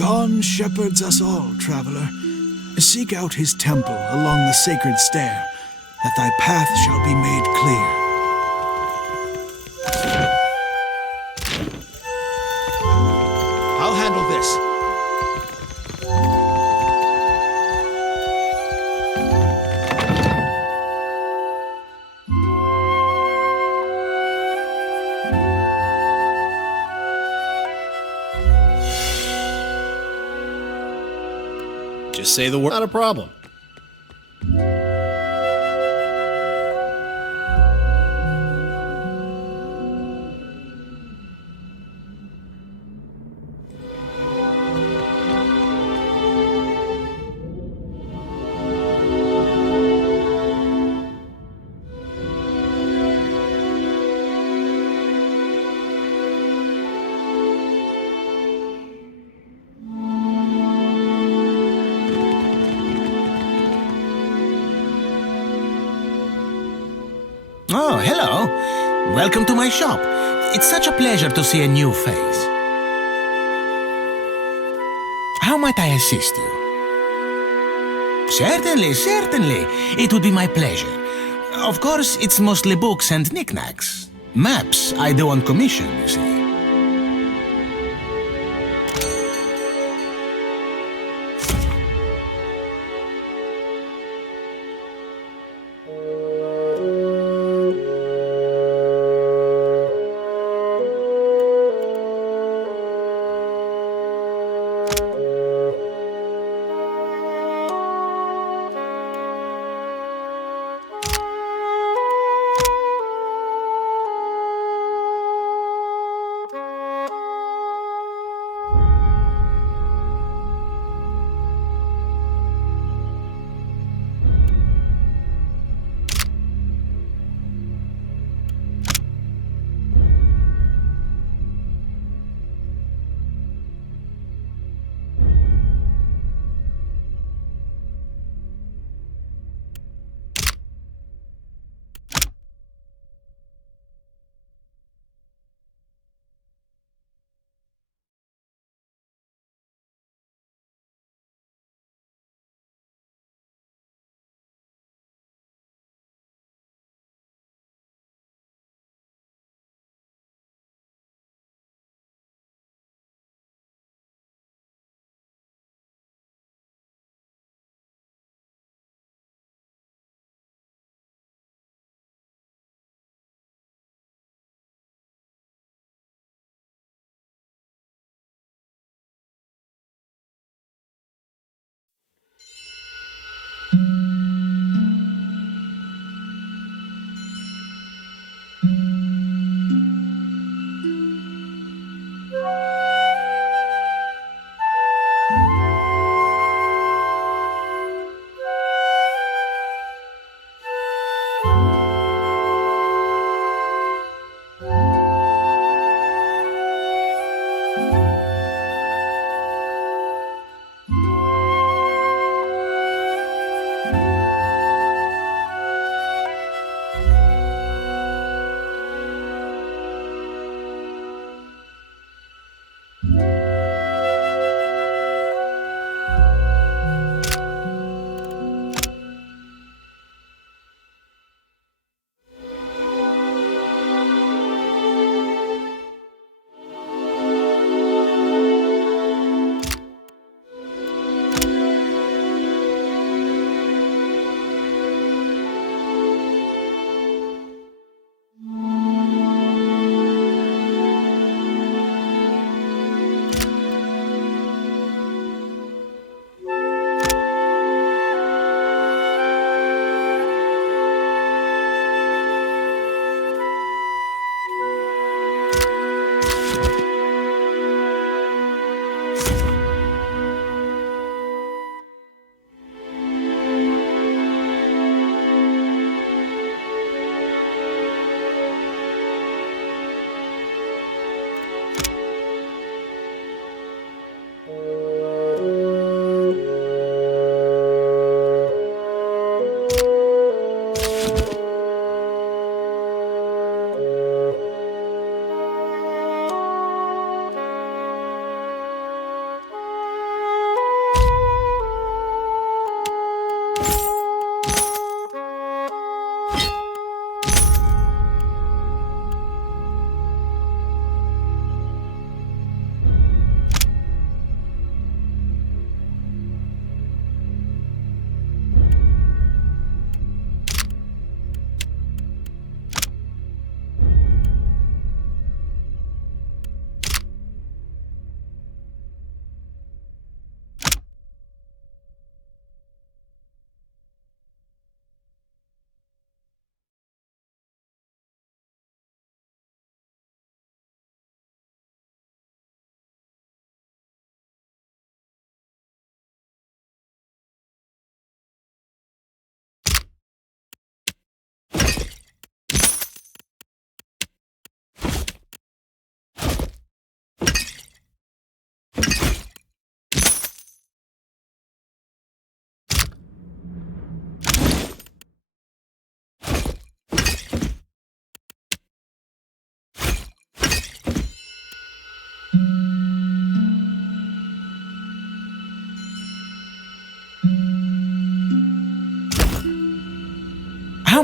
God shepherds us all, traveler. Seek out his temple along the sacred stair, that thy path shall be made clear. I'll handle this. Just say the word. Not a problem. Oh, hello. Welcome to my shop. It's such a pleasure to see a new face. How might I assist you? Certainly, certainly. It would be my pleasure. Of course, it's mostly books and knickknacks. Maps I do on commission, you see.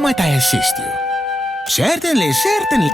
might I assist you? Certainly, certainly.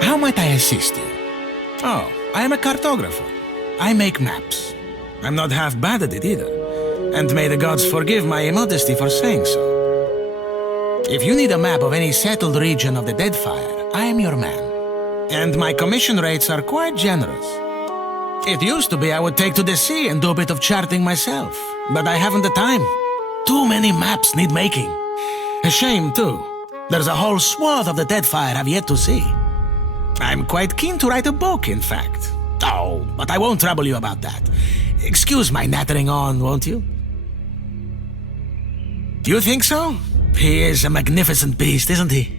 How might I assist you? Oh, I am a cartographer. I make maps. I'm not half bad at it either. And may the gods forgive my immodesty for saying so. If you need a map of any settled region of the Deadfire, I am your man. And my commission rates are quite generous. It used to be I would take to the sea and do a bit of charting myself, but I haven't the time. Too many maps need making. A shame, too. There's a whole swath of the Deadfire I've yet to see. I'm quite keen to write a book, in fact. Oh, but I won't trouble you about that. Excuse my nattering on, won't you? You think so? He is a magnificent beast, isn't he?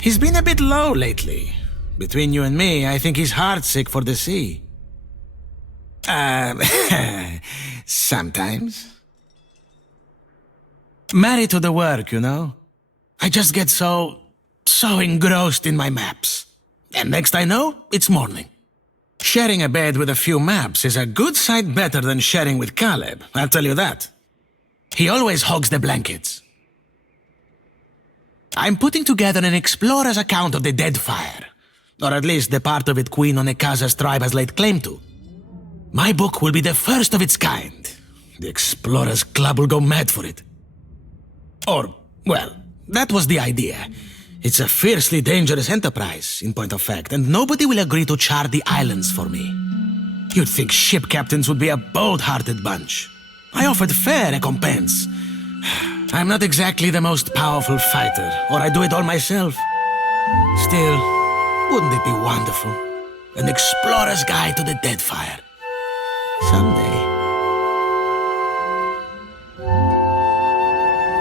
He's been a bit low lately. Between you and me, I think he's heartsick for the sea. Sometimes. Married to the work, you know? I just get so engrossed in my maps. And next I know, it's morning. Sharing a bed with a few maps is a good sight better than sharing with Caleb, I'll tell you that. He always hogs the blankets. I'm putting together an explorer's account of the Deadfire, or at least the part of it Queen Onekaza's tribe has laid claim to. My book will be the first of its kind. The Explorers Club will go mad for it. Or, well, that was the idea. It's a fiercely dangerous enterprise, in point of fact, and nobody will agree to chart the islands for me. You'd think ship captains would be a bold-hearted bunch. I offered fair recompense. I'm not exactly the most powerful fighter, or I do it all myself. Still, wouldn't it be wonderful? An explorer's guide to the Deadfire. Someday.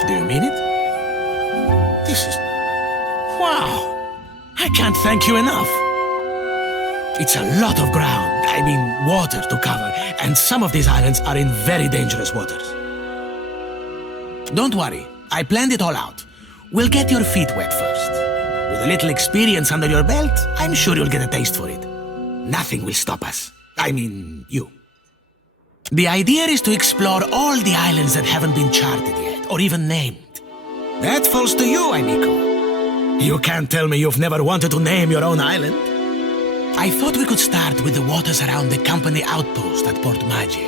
Do you mean it? This is... wow! I can't thank you enough. It's a lot of ground, I mean water to cover, and some of these islands are in very dangerous waters. Don't worry, I planned it all out. We'll get your feet wet first. With a little experience under your belt, I'm sure you'll get a taste for it. Nothing will stop us. I mean, you. The idea is to explore all the islands that haven't been charted yet, or even named. That falls to you, amico. You can't tell me you've never wanted to name your own island. I thought we could start with the waters around the company outpost at Port Magi.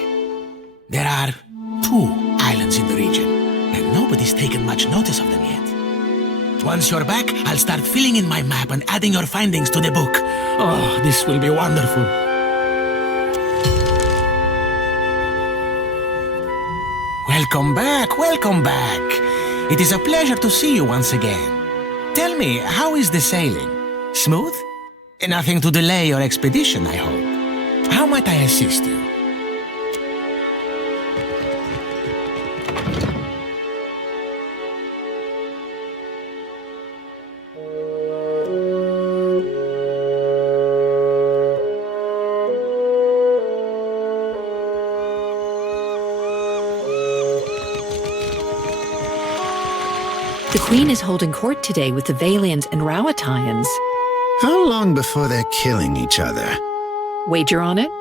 There are 2 islands in the region, and nobody's taken much notice of them yet. Once you're back, I'll start filling in my map and adding your findings to the book. Oh, this will be wonderful. Welcome back, welcome back. It is a pleasure to see you once again. Tell me, how is the sailing? Smooth? Nothing to delay your expedition, I hope. How might I assist you? The Queen is holding court today with the Valians and Rowattians. How long before they're killing each other? Wager on it?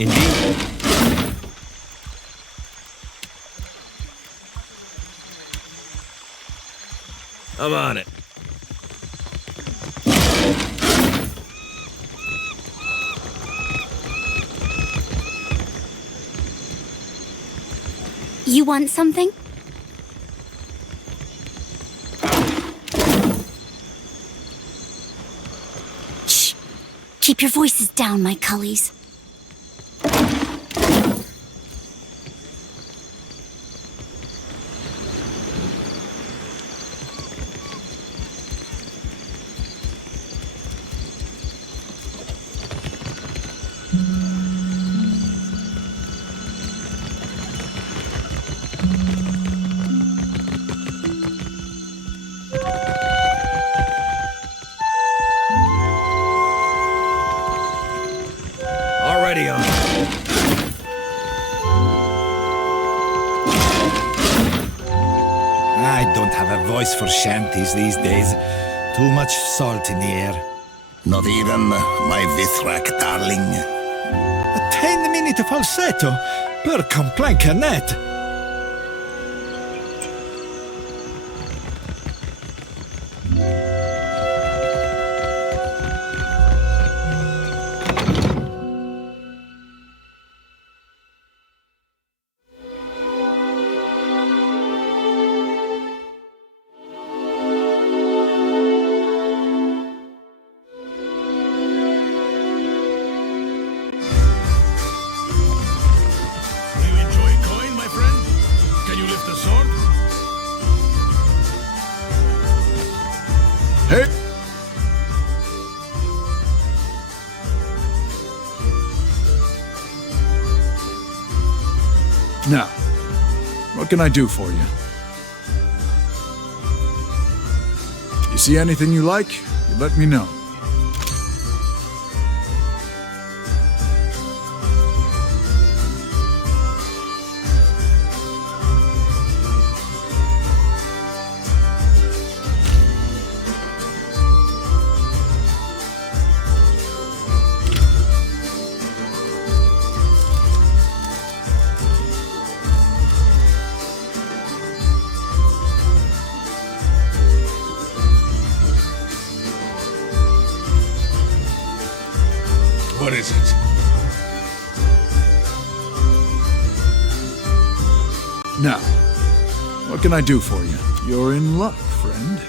Indeed. I'm on it. You want something? Shh! Keep your voices down, my cullies. Already on. I don't have a voice for shanties these days. Too much salt in the air. Not even my Vithrak darling. A 10-minute falsetto per complaincanet. Hey! Now, what can I do for you? You see anything you like, you let me know. What is it? Now, what can I do for you? You're in luck, friend.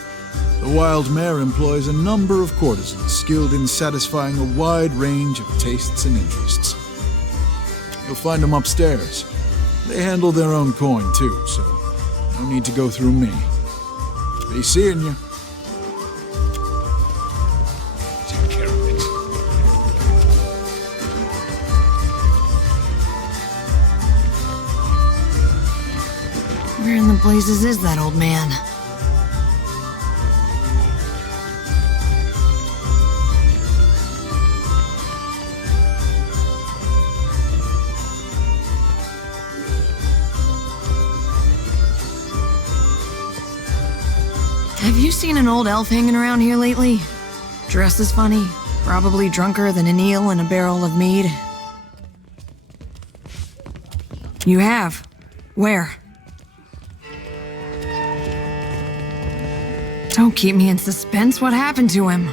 The Wild Mare employs a number of courtesans skilled in satisfying a wide range of tastes and interests. You'll find them upstairs. They handle their own coin, too, so no need to go through me. Be seeing you. Take care of it. Where in the blazes is that old man? Have you seen an old elf hanging around here lately? Dresses funny, probably drunker than an eel in a barrel of mead. You have? Where? Don't keep me in suspense. What happened to him?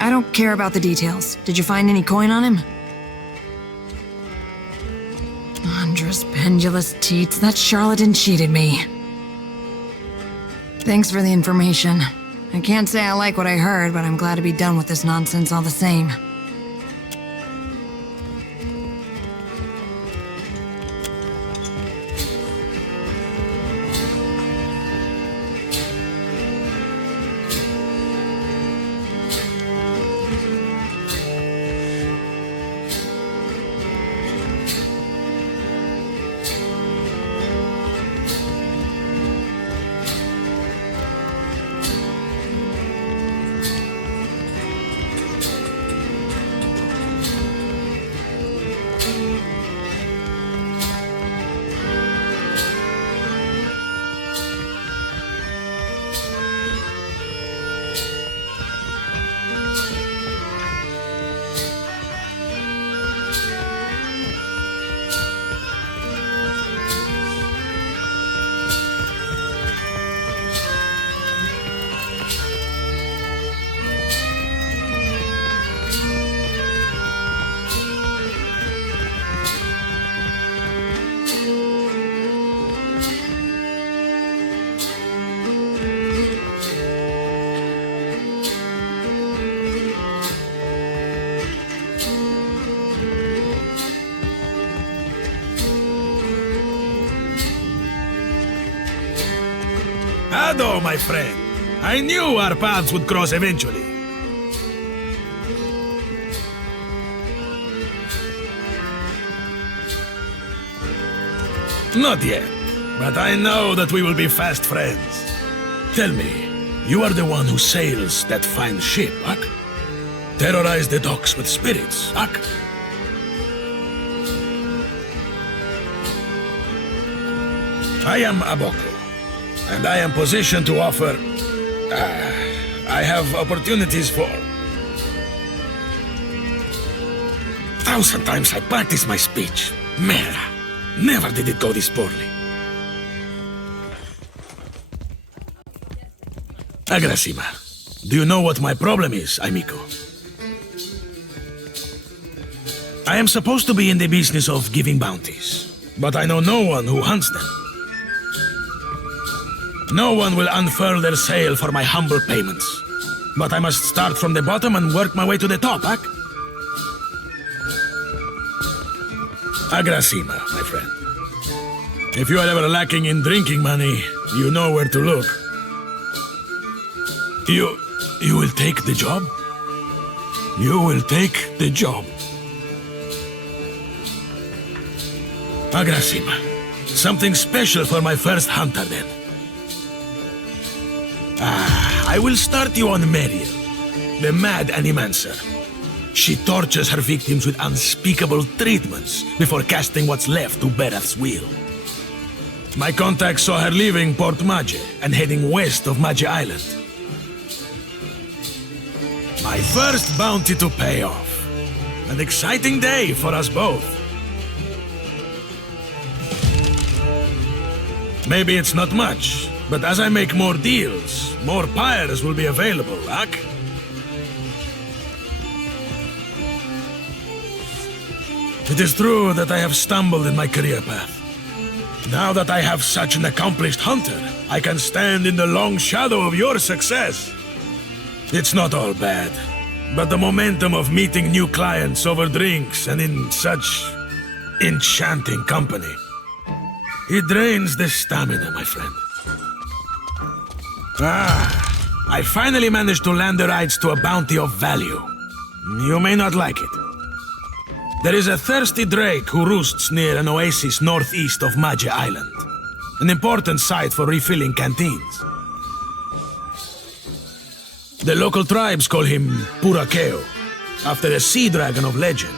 I don't care about the details. Did you find any coin on him? Andrus pendulous teats. That charlatan cheated me. Thanks for the information. I can't say I like what I heard, but I'm glad to be done with this nonsense all the same. Ado, my friend. I knew our paths would cross eventually. Not yet, but I know that we will be fast friends. Tell me, you are the one who sails that fine ship, Ak? Terrorize the docks with spirits, Ak? I am Abocco, and I am positioned to offer... I have opportunities for... 1,000 times I practiced my speech. Merda, never did it go this poorly. Agrasima, do you know what my problem is, amico? I am supposed to be in the business of giving bounties, but I know no one who hunts them. No one will unfurl their sail for my humble payments. But I must start from the bottom and work my way to the top, Ak? Agrasima, my friend. If you are ever lacking in drinking money, you know where to look. You will take the job? You will take the job. Agrasima, something special for my first hunter then. I will start you on Meryl, the mad animancer. She tortures her victims with unspeakable treatments before casting what's left to Berath's will. My contact saw her leaving Port Mage and heading west of Mage Island. My first bounty to pay off. An exciting day for us both. Maybe it's not much, but as I make more deals, more pyres will be available, Ak? It is true that I have stumbled in my career path. Now that I have such an accomplished hunter, I can stand in the long shadow of your success. It's not all bad, but the momentum of meeting new clients over drinks and in such enchanting company, it drains the stamina, my friend. I finally managed to land the rights to a bounty of value. You may not like it. There is a thirsty drake who roosts near an oasis northeast of Mage Island, an important site for refilling canteens. The local tribes call him Purakeo, after a sea dragon of legend.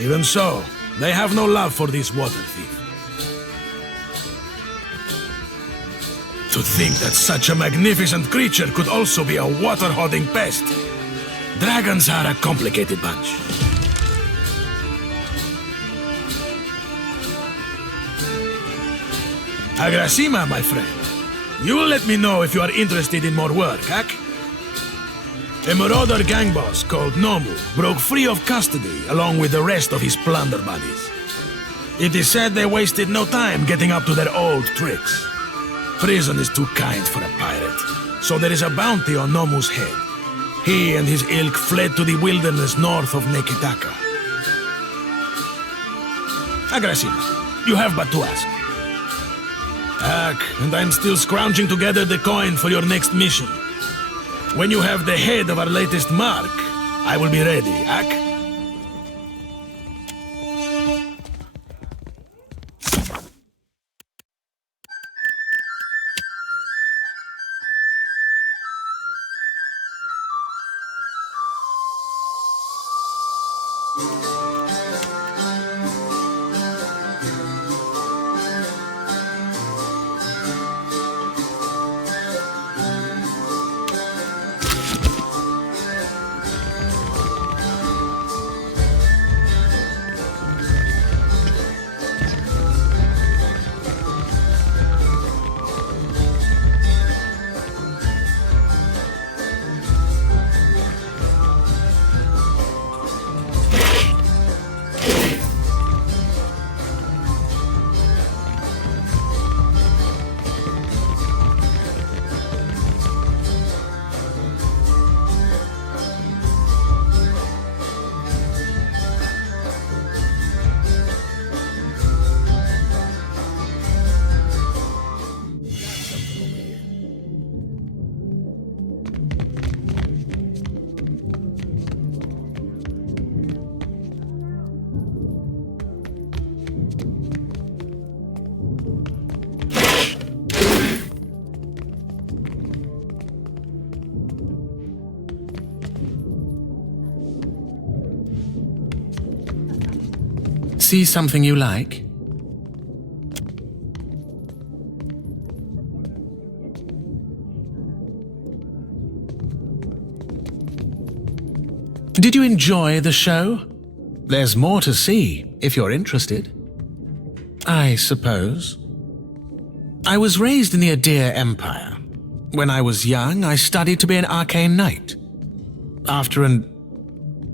Even so, they have no love for this water thief. To think that such a magnificent creature could also be a water-hoarding pest. Dragons are a complicated bunch. Agrasima, my friend. You will let me know if you are interested in more work, Ak? A marauder gang boss called Nomu broke free of custody along with the rest of his plunder buddies. It is said they wasted no time getting up to their old tricks. Prison is too kind for a pirate, so there is a bounty on Nomu's head. He and his ilk fled to the wilderness north of Nekitaka. Agrasima, you have but to ask. Ak, and I'm still scrounging together the coin for your next mission. When you have the head of our latest mark, I will be ready, Ak? See something you like? Did you enjoy the show? There's more to see, if you're interested. I suppose. I was raised in the Aenia Empire. When I was young, I studied to be an arcane knight. After an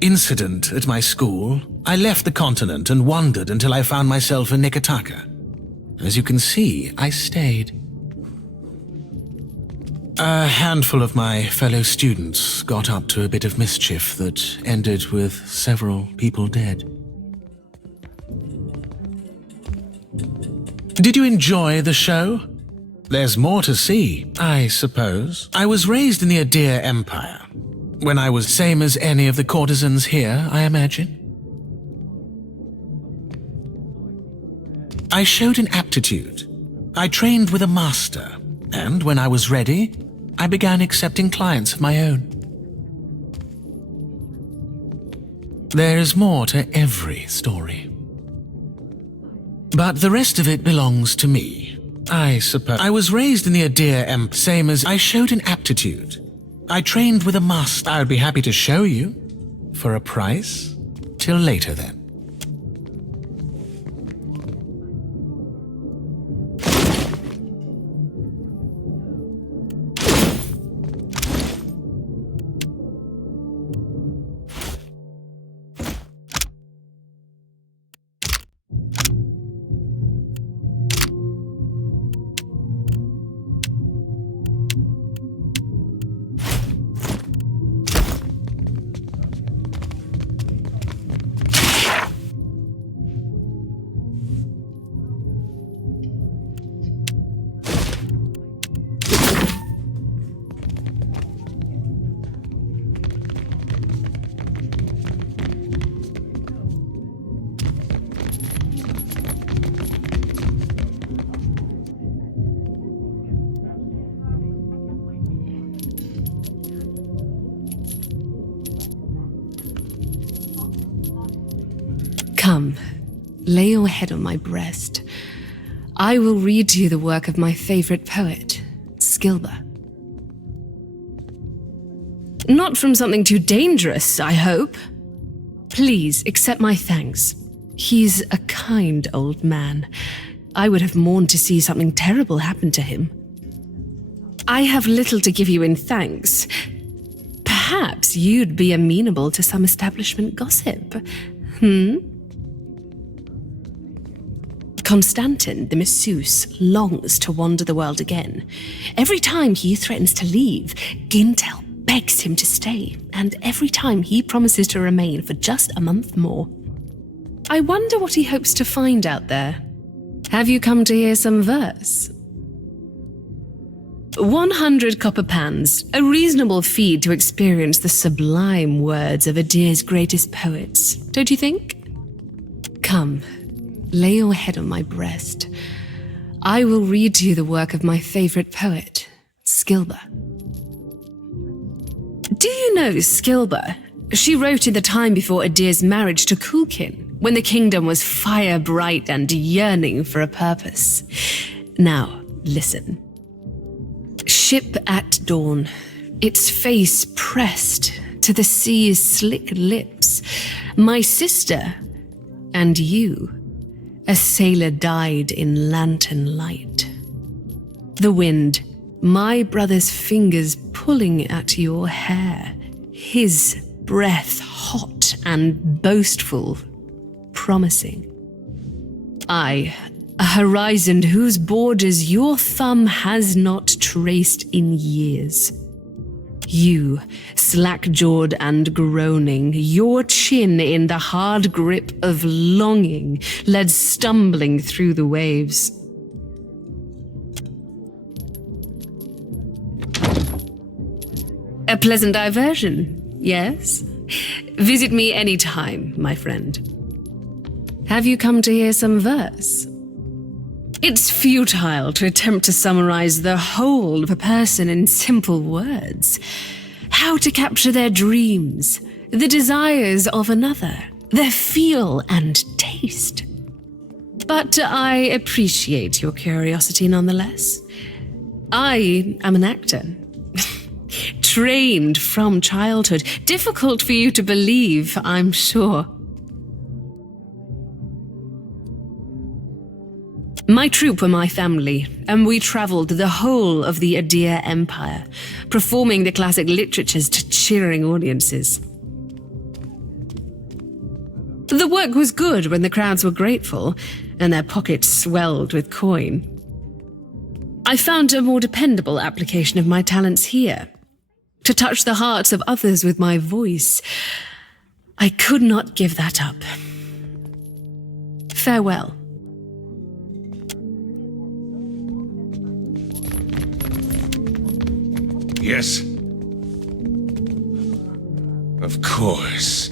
incident at my school, I left the continent and wandered until I found myself in Nikotaka. As you can see, I stayed. A handful of my fellow students got up to a bit of mischief that ended with several people dead. Did you enjoy the show? There's more to see, I suppose. I was raised in the Aenia Empire. When I was same as any of the courtesans here, I imagine. I showed an aptitude. I trained with a master, and when I was ready, I began accepting clients of my own. There is more to every story. But the rest of it belongs to me, I suppose. I was raised in the Aenia Empire, same as I showed an aptitude. I trained with a master. I'd be happy to show you. For a price. Till later then. Come, lay your head on my breast. I will read to you the work of my favorite poet, Skilber. Not from something too dangerous, I hope. Please accept my thanks. He's a kind old man. I would have mourned to see something terrible happen to him. I have little to give you in thanks. Perhaps you'd be amenable to some establishment gossip. Constantin, the masseuse, longs to wander the world again. Every time he threatens to leave, Gintel begs him to stay, and every time he promises to remain for just a month more. I wonder what he hopes to find out there. Have you come to hear some verse? 100 copper pans, a reasonable fee to experience the sublime words of Adia's greatest poets, don't you think? Come, lay your head on my breast. I will read to you the work of my favorite poet, Skilber. Do you know Skilber? She wrote in the time before Adia's marriage to Kulkin, when the kingdom was fire bright and yearning for a purpose. Now, listen. Ship at dawn, its face pressed to the sea's slick lips. My sister and you. A sailor died in lantern light. The wind, my brother's fingers pulling at your hair, his breath hot and boastful, promising. I, a horizon whose borders your thumb has not traced in years. You, slack-jawed and groaning, your chin in the hard grip of longing, led stumbling through the waves. A pleasant diversion, yes? Visit me any time, my friend. Have you come to hear some verse? It's futile to attempt to summarize the whole of a person in simple words. How to capture their dreams, the desires of another, their feel and taste. But I appreciate your curiosity nonetheless. I am an actor. Trained from childhood. Difficult for you to believe, I'm sure. My troupe were my family, and we traveled the whole of the Aenia Empire, performing the classic literatures to cheering audiences. The work was good when the crowds were grateful, and their pockets swelled with coin. I found a more dependable application of my talents here, to touch the hearts of others with my voice. I could not give that up. Farewell. Yes. Of course.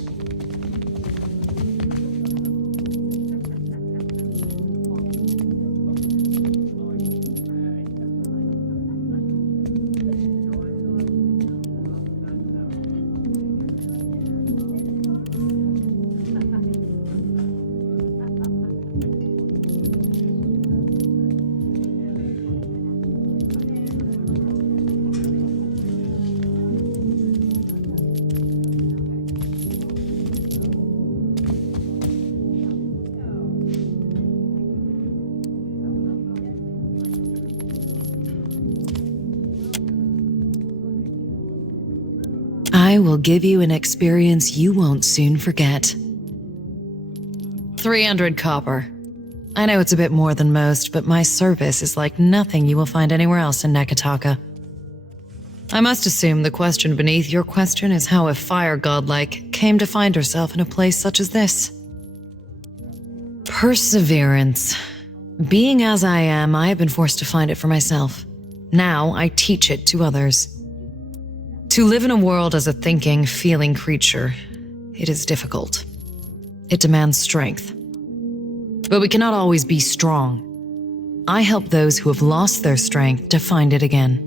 I will give you an experience you won't soon forget. 300 copper. I know it's a bit more than most, but my service is like nothing you will find anywhere else in Nekataka. I must assume the question beneath your question is how a fire godlike came to find herself in a place such as this. Perseverance. Being as I am, I have been forced to find it for myself. Now I teach it to others. To live in a world as a thinking, feeling creature, it is difficult. It demands strength. But we cannot always be strong. I help those who have lost their strength to find it again.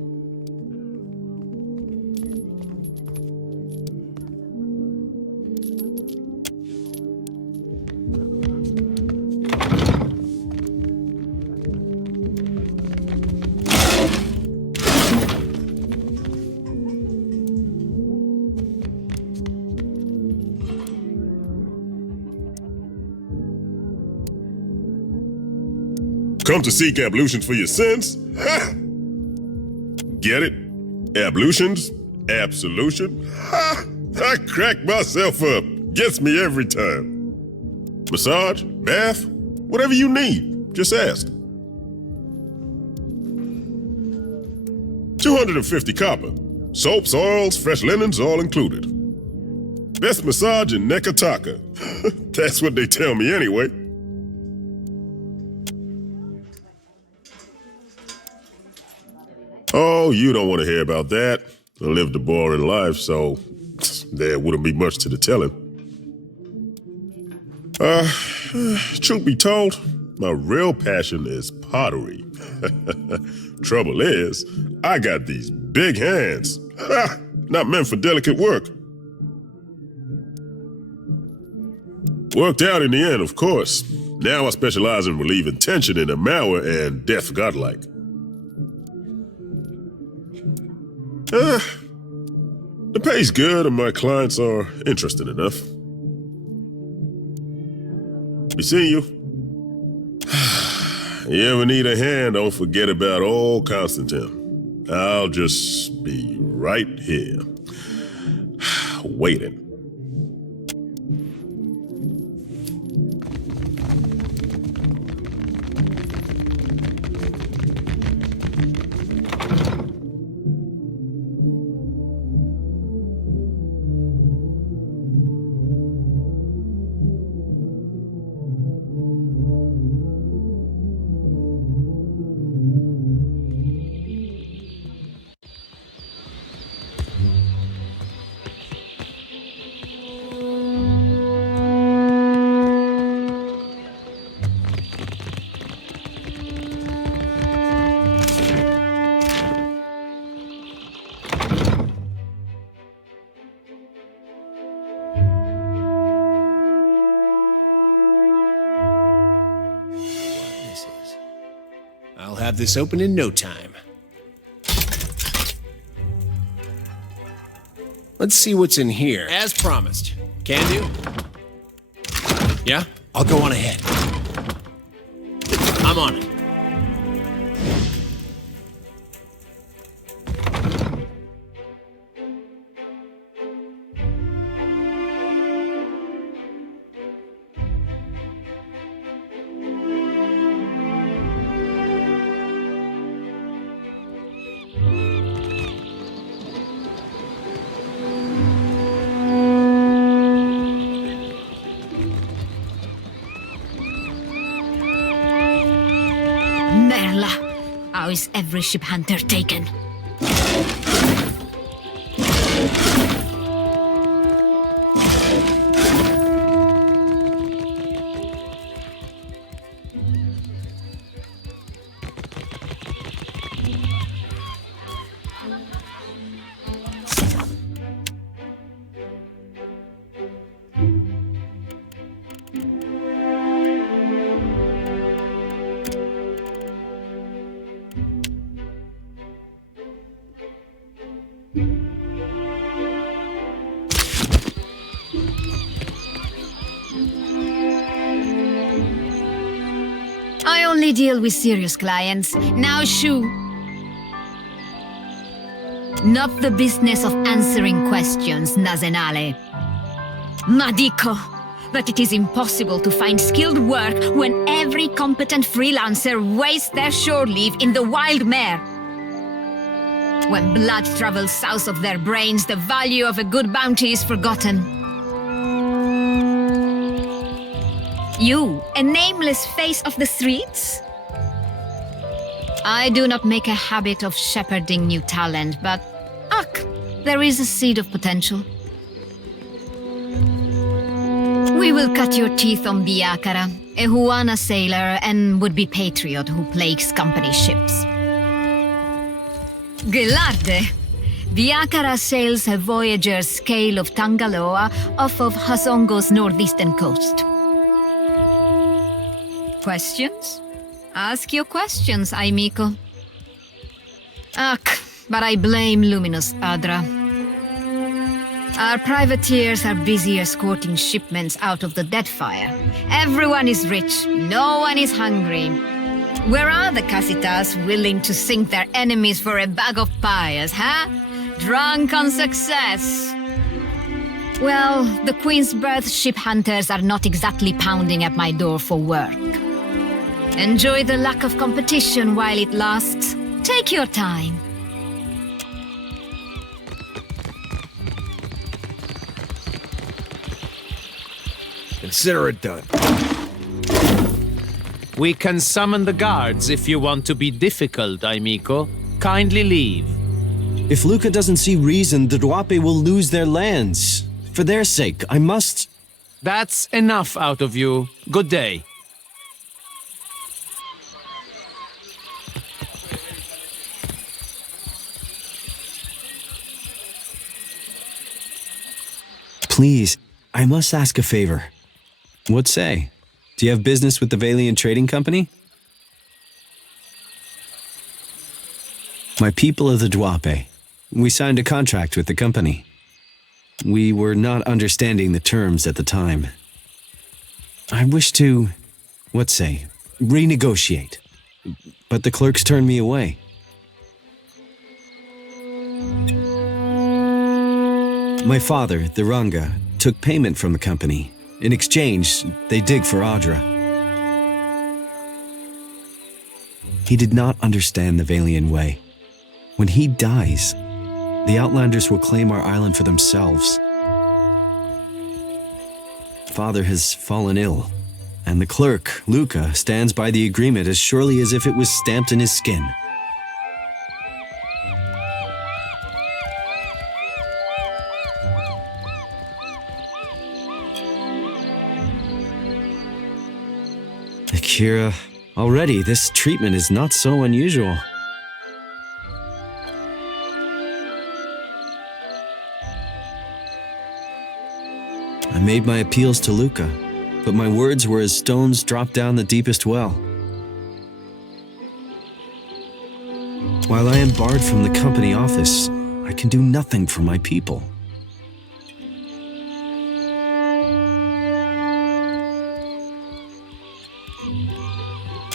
Come to seek ablutions for your sins? Ha! Get it? Ablutions? Absolution? Ha! I crack myself up. Gets me every time. Massage? Bath? Whatever you need. Just ask. 250 copper. Soaps, oils, fresh linens, all included. Best massage in Nekataka. That's what they tell me anyway. Oh, you don't want to hear about that. I lived a boring life, so there wouldn't be much to the telling. Truth be told, my real passion is pottery. Trouble is, I got these big hands. Not meant for delicate work. Worked out in the end, of course. Now I specialize in relieving tension in Amawa and death godlike. The pay's good and my clients are interested enough. Be seeing you. You ever need a hand, don't forget about old Constantine. I'll just be right here, waiting. I'll have this open in no time. Let's see what's in here. As promised. Can do? Yeah? I'll go on ahead. I'm on it. How is every ship hunter taken? I only deal with serious clients. Now, shoo. Not the business of answering questions, Nazenale. Madico. But it is impossible to find skilled work when every competent freelancer wastes their shore leave in the wild mare. When blood travels south of their brains, the value of a good bounty is forgotten. You, a nameless face of the streets? I do not make a habit of shepherding new talent, but there is a seed of potential. We will cut your teeth on Biakara, a Huana sailor and would-be patriot who plagues company ships. Gelarde! Biakara sails a voyager's scale of Tangaloa off of Hasongo's northeastern coast. Questions? Ask your questions, Aimiko. But I blame Luminous Adra. Our privateers are busy escorting shipments out of the Deadfire. Everyone is rich, no one is hungry. Where are the Casitas willing to sink their enemies for a bag of pyres, huh? Drunk on success. Well, the Queen's Birth ship hunters are not exactly pounding at my door for work. Enjoy the lack of competition while it lasts. Take your time. Consider it done. We can summon the guards if you want to be difficult, Aimiko. Kindly leave. If Luca doesn't see reason, the Duape will lose their lands. For their sake, I must... That's enough out of you. Good day. Please, I must ask a favor. What say? Do you have business with the Valiant Trading Company? My people of the Duape. We signed a contract with the company. We were not understanding the terms at the time. I wish to, renegotiate. But the clerks turned me away. My father, the Ranga, took payment from the company. In exchange, they dig for Adra. He did not understand the Valian way. When he dies, the Outlanders will claim our island for themselves. Father has fallen ill, and the clerk, Luca, stands by the agreement as surely as if it was stamped in his skin. Akira, already this treatment is not so unusual. I made my appeals to Luca, but my words were as stones dropped down the deepest well. While I am barred from the company office, I can do nothing for my people.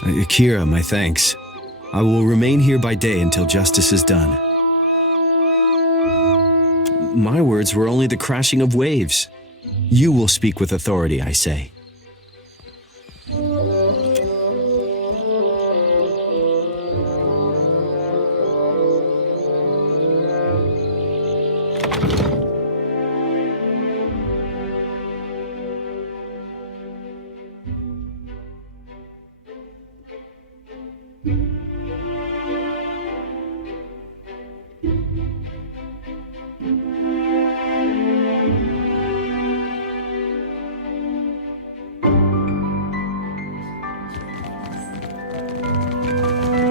Akira, my thanks. I will remain here by day until justice is done. My words were only the crashing of waves. You will speak with authority, I say.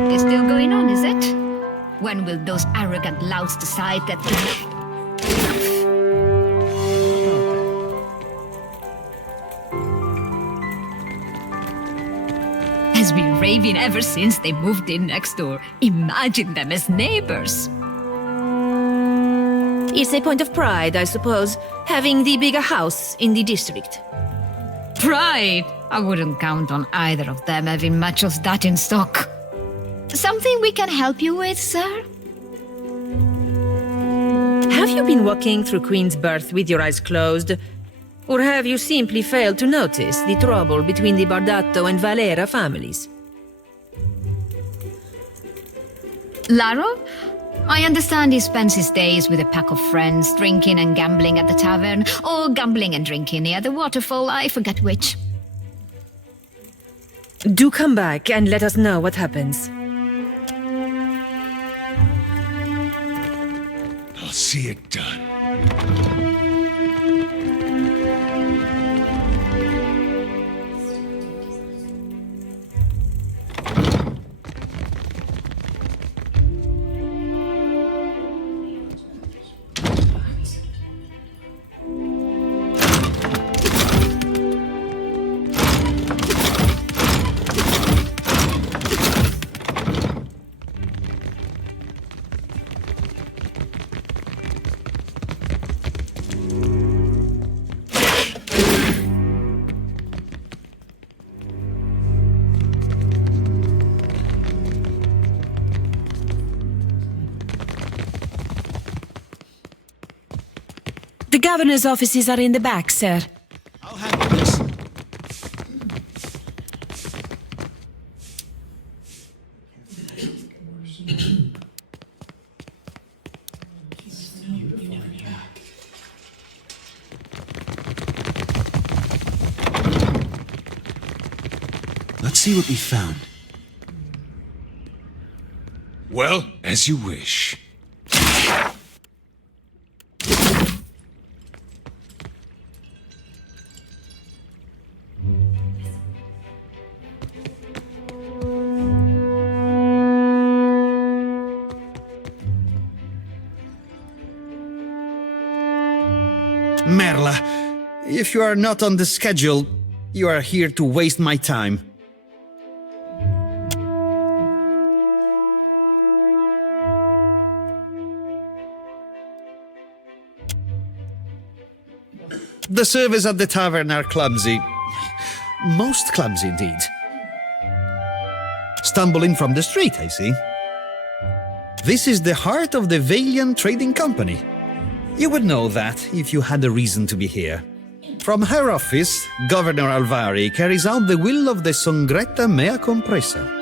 It's still going on, is it? When will those arrogant louts decide that has been raving ever since they moved in next door. Imagine them as neighbors. It's a point of pride, I suppose, having the bigger house in the district. Pride? I wouldn't count on either of them having much of that in stock. Something we can help you with, sir? Have you been walking through Queensberth with your eyes closed? Or have you simply failed to notice the trouble between the Bardatto and Valera families? Laro? I understand he spends his days with a pack of friends, drinking and gambling at the tavern, or gambling and drinking near the waterfall, I forget which. Do come back and let us know what happens. I'll see it done. The governor's offices are in the back, sir. I'll handle this. Let's see what we found. Well, as you wish. Merla, if you are not on the schedule, you are here to waste my time. The servers at the tavern are clumsy. Most clumsy indeed. Stumbling from the street, I see. This is the heart of the Valiant Trading Company. You would know that if you had a reason to be here. From her office, Governor Alvari carries out the will of the Songretta Mea Compressa.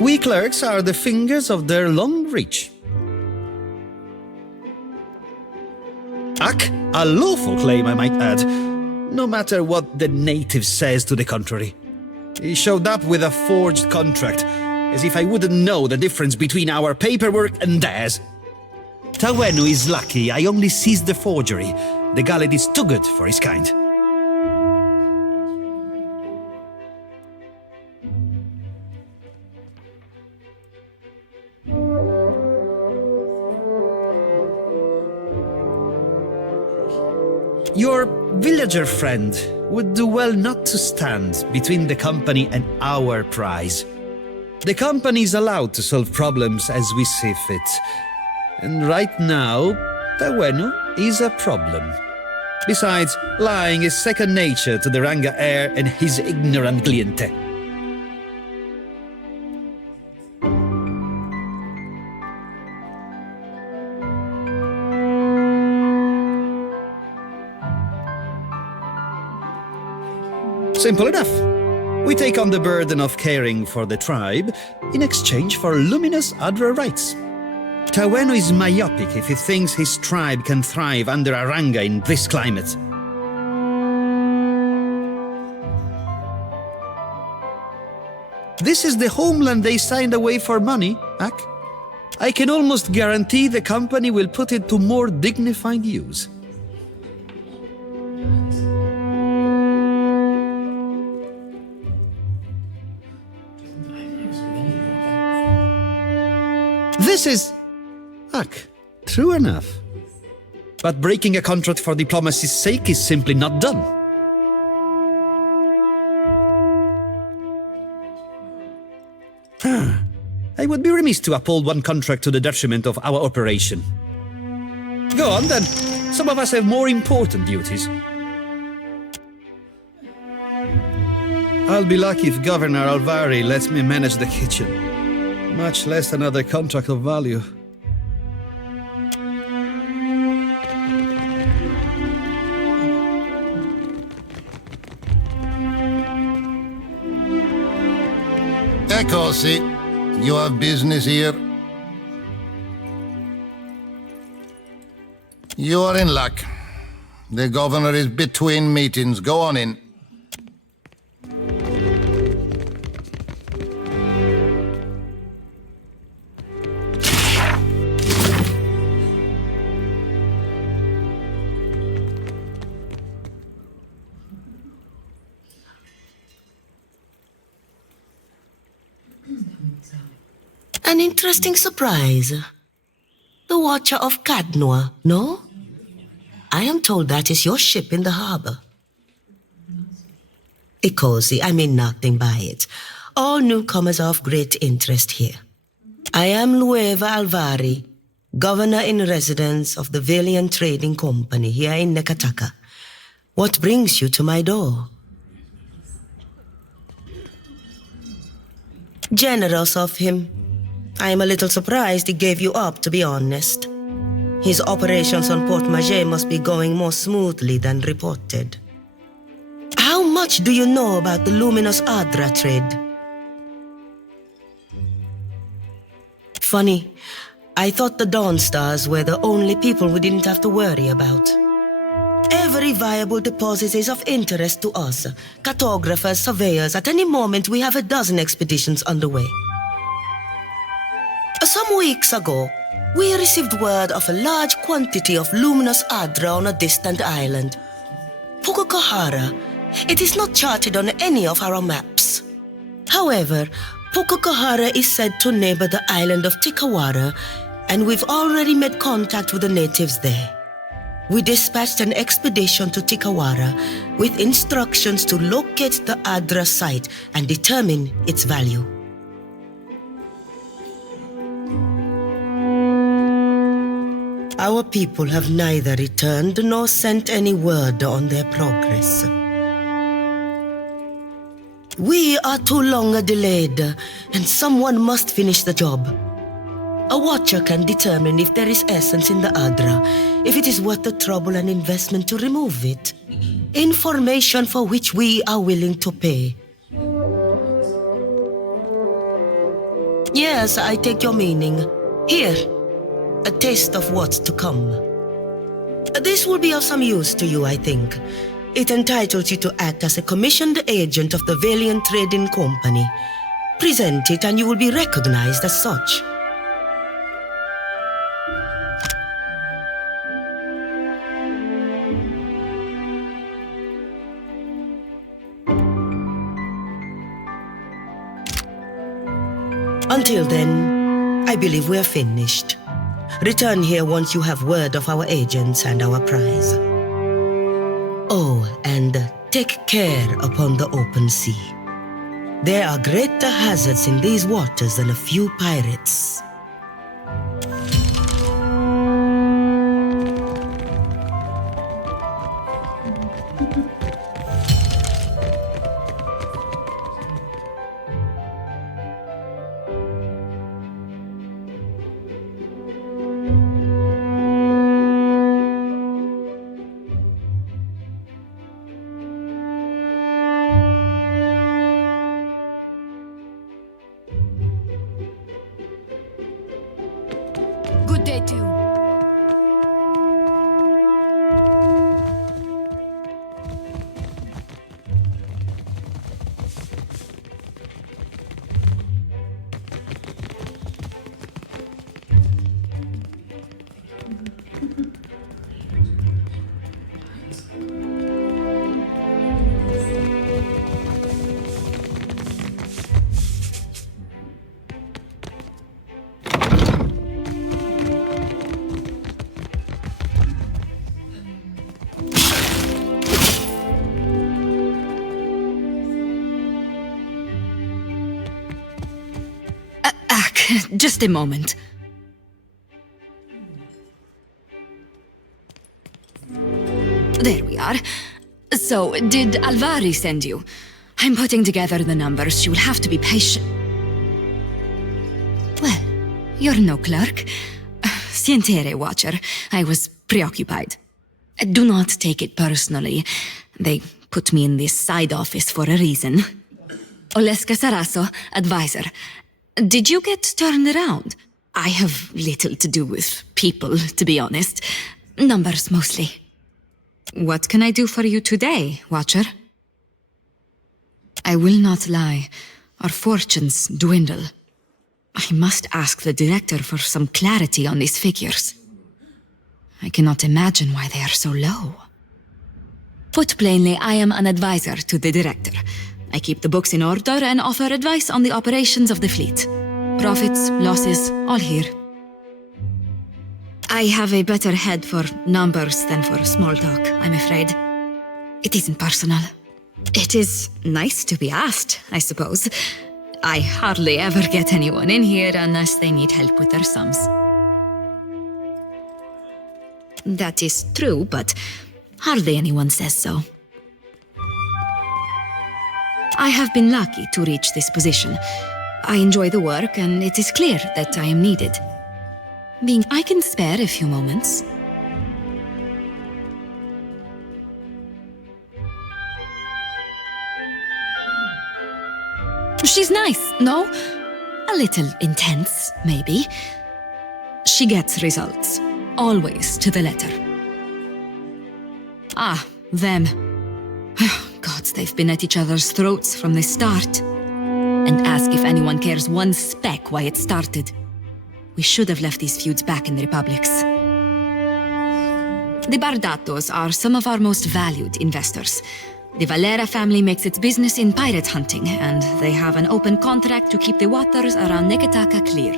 We clerks are the fingers of their long reach. Ac, a lawful claim, I might add, no matter what the native says to the contrary. He showed up with a forged contract, as if I wouldn't know the difference between our paperwork and theirs. Tawenu is lucky I only seized the forgery. The galley is too good for his kind. Your villager friend would do well not to stand between the company and our prize. The company is allowed to solve problems as we see fit. And right now, Tawenu is a problem. Besides, lying is second nature to the Ranga heir and his ignorant cliente. Simple enough. We take on the burden of caring for the tribe in exchange for luminous Adra rights. Tawenu is myopic if he thinks his tribe can thrive under a Ranga in this climate. This is the homeland they signed away for money, Ak. I can almost guarantee the company will put it to more dignified use. This is... Ak, true enough. But breaking a contract for diplomacy's sake is simply not done. I would be remiss to uphold one contract to the detriment of our operation. Go on then. Some of us have more important duties. I'll be lucky if Governor Alvari lets me manage the kitchen. Much less another contract of value. Eccosi, you have business here. You are in luck. The governor is between meetings. Go on in. An interesting surprise. The Watcher of Cadnoa, no? I am told that is your ship in the harbor. Ikosi, I mean nothing by it. All newcomers are of great interest here. I am Lueva Alvari, Governor in Residence of the Valiant Trading Company here in Nekataka. What brings you to my door? Generous of him. I am a little surprised he gave you up, to be honest. His operations on Port Maget must be going more smoothly than reported. How much do you know about the luminous Adra trade? Funny, I thought the Dawn Stars were the only people we didn't have to worry about. Every viable deposit is of interest to us. Cartographers, surveyors, at any moment we have a dozen expeditions underway. Some weeks ago, we received word of a large quantity of luminous Adra on a distant island. Pukukohara. It is not charted on any of our maps. However, Pukukohara is said to neighbor the island of Tikawara, and we've already made contact with the natives there. We dispatched an expedition to Tikawara with instructions to locate the Adra site and determine its value. Our people have neither returned nor sent any word on their progress. We are too long delayed, and someone must finish the job. A watcher can determine if there is essence in the Adra, if it is worth the trouble and investment to remove it. Information for which we are willing to pay. Yes, I take your meaning. Here, a taste of what's to come. This will be of some use to you, I think. It entitles you to act as a commissioned agent of the Valiant Trading Company. Present it and you will be recognized as such. Until then, I believe we are finished. Return here once you have word of our agents and our prize. Oh, and Take care upon the open sea. There are greater hazards in these waters than a few pirates. Good day to you. Just a moment. There we are. So, did Alvari send you? I'm putting together the numbers. You will have to be patient. Well, you're no clerk. Sientere, Watcher. I was preoccupied. Do not take it personally. They put me in this side office for a reason. Oleska Sarasso, advisor. Did you get turned around? I have little to do with people, to be honest. Numbers mostly. What can I do for you today, Watcher? I will not lie. Our fortunes dwindle. I must ask the director for some clarity on these figures. I cannot imagine why they are so low. Put plainly, I am an advisor to the director. I keep the books in order and offer advice on the operations of the fleet. Profits, losses, all here. I have a better head for numbers than for small talk, I'm afraid. It isn't personal. It is nice to be asked, I suppose. I hardly ever get anyone in here unless they need help with their sums. That is true, but hardly anyone says so. I have been lucky to reach this position. I enjoy the work, and it is clear that I am needed. I can spare a few moments. She's nice, no? A little intense, maybe. She gets results. Always to the letter. Ah, them. Gods, they've been at each other's throats from the start. And ask if anyone cares one speck why it started. We should have left these feuds back in the republics. The Bardattos are some of our most valued investors. The Valera family makes its business in pirate hunting, and they have an open contract to keep the waters around Neketaka clear.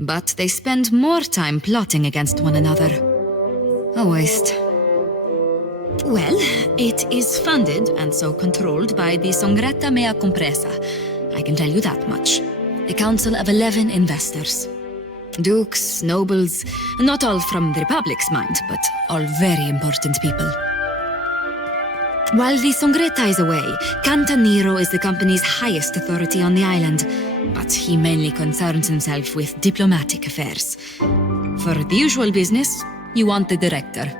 But they spend more time plotting against one another. A waste. Well, it is funded and so controlled by the Songretta Mea Compresa. I can tell you that much. A council of 11 investors. Dukes, nobles, not all from the Republic's mind, but all very important people. While the Songretta is away, Cantaniro is the company's highest authority on the island, but he mainly concerns himself with diplomatic affairs. For the usual business, you want the director.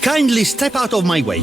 Kindly step out of my way.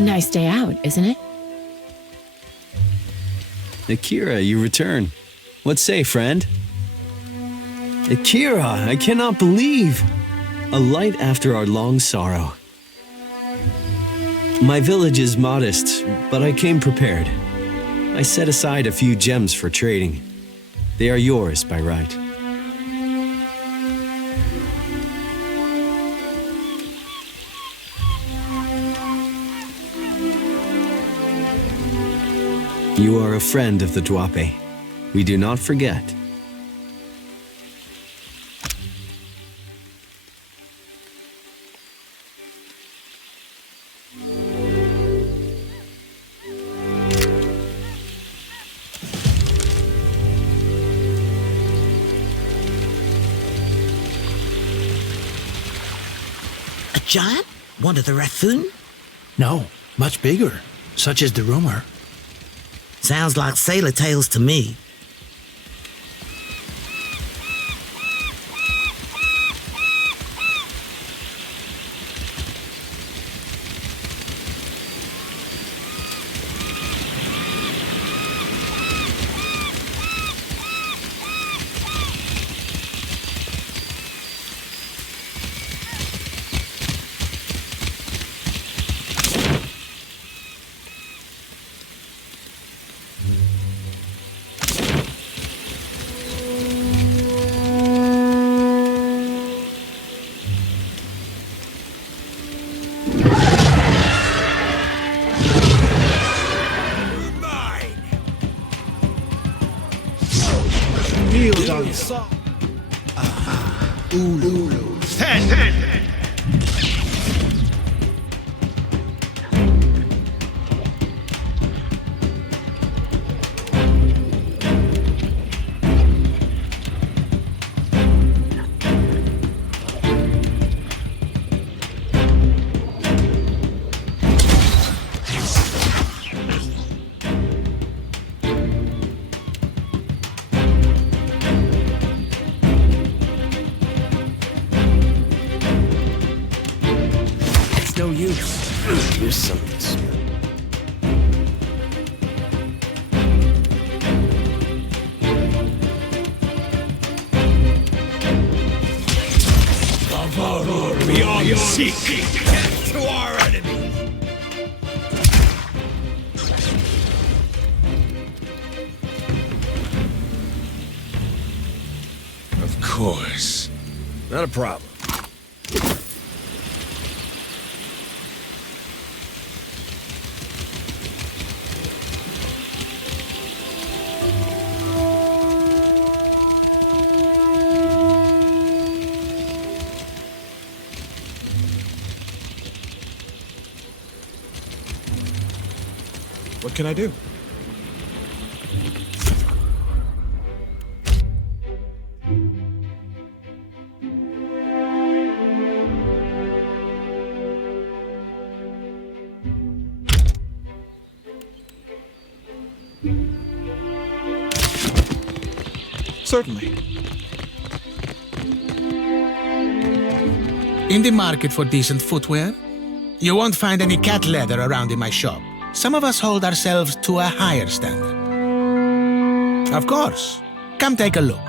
Nice day out, isn't it? Akira, you return. What say, friend? Akira, I cannot believe. A light after our long sorrow. My village is modest, but I came prepared. I set aside a few gems for trading. They are yours by right. You are a friend of the Dwape. We do not forget. A giant? One of the Rathun? No, much bigger. Such is the rumor. Sounds like sailor tales to me. No use. Here's something small. Beyond seek death to our enemies. Of course. Not a problem. What can I do? Certainly. In the market for decent footwear? You won't find any cat leather around in my shop. Some of us hold ourselves to a higher standard. Of course. Come take a look.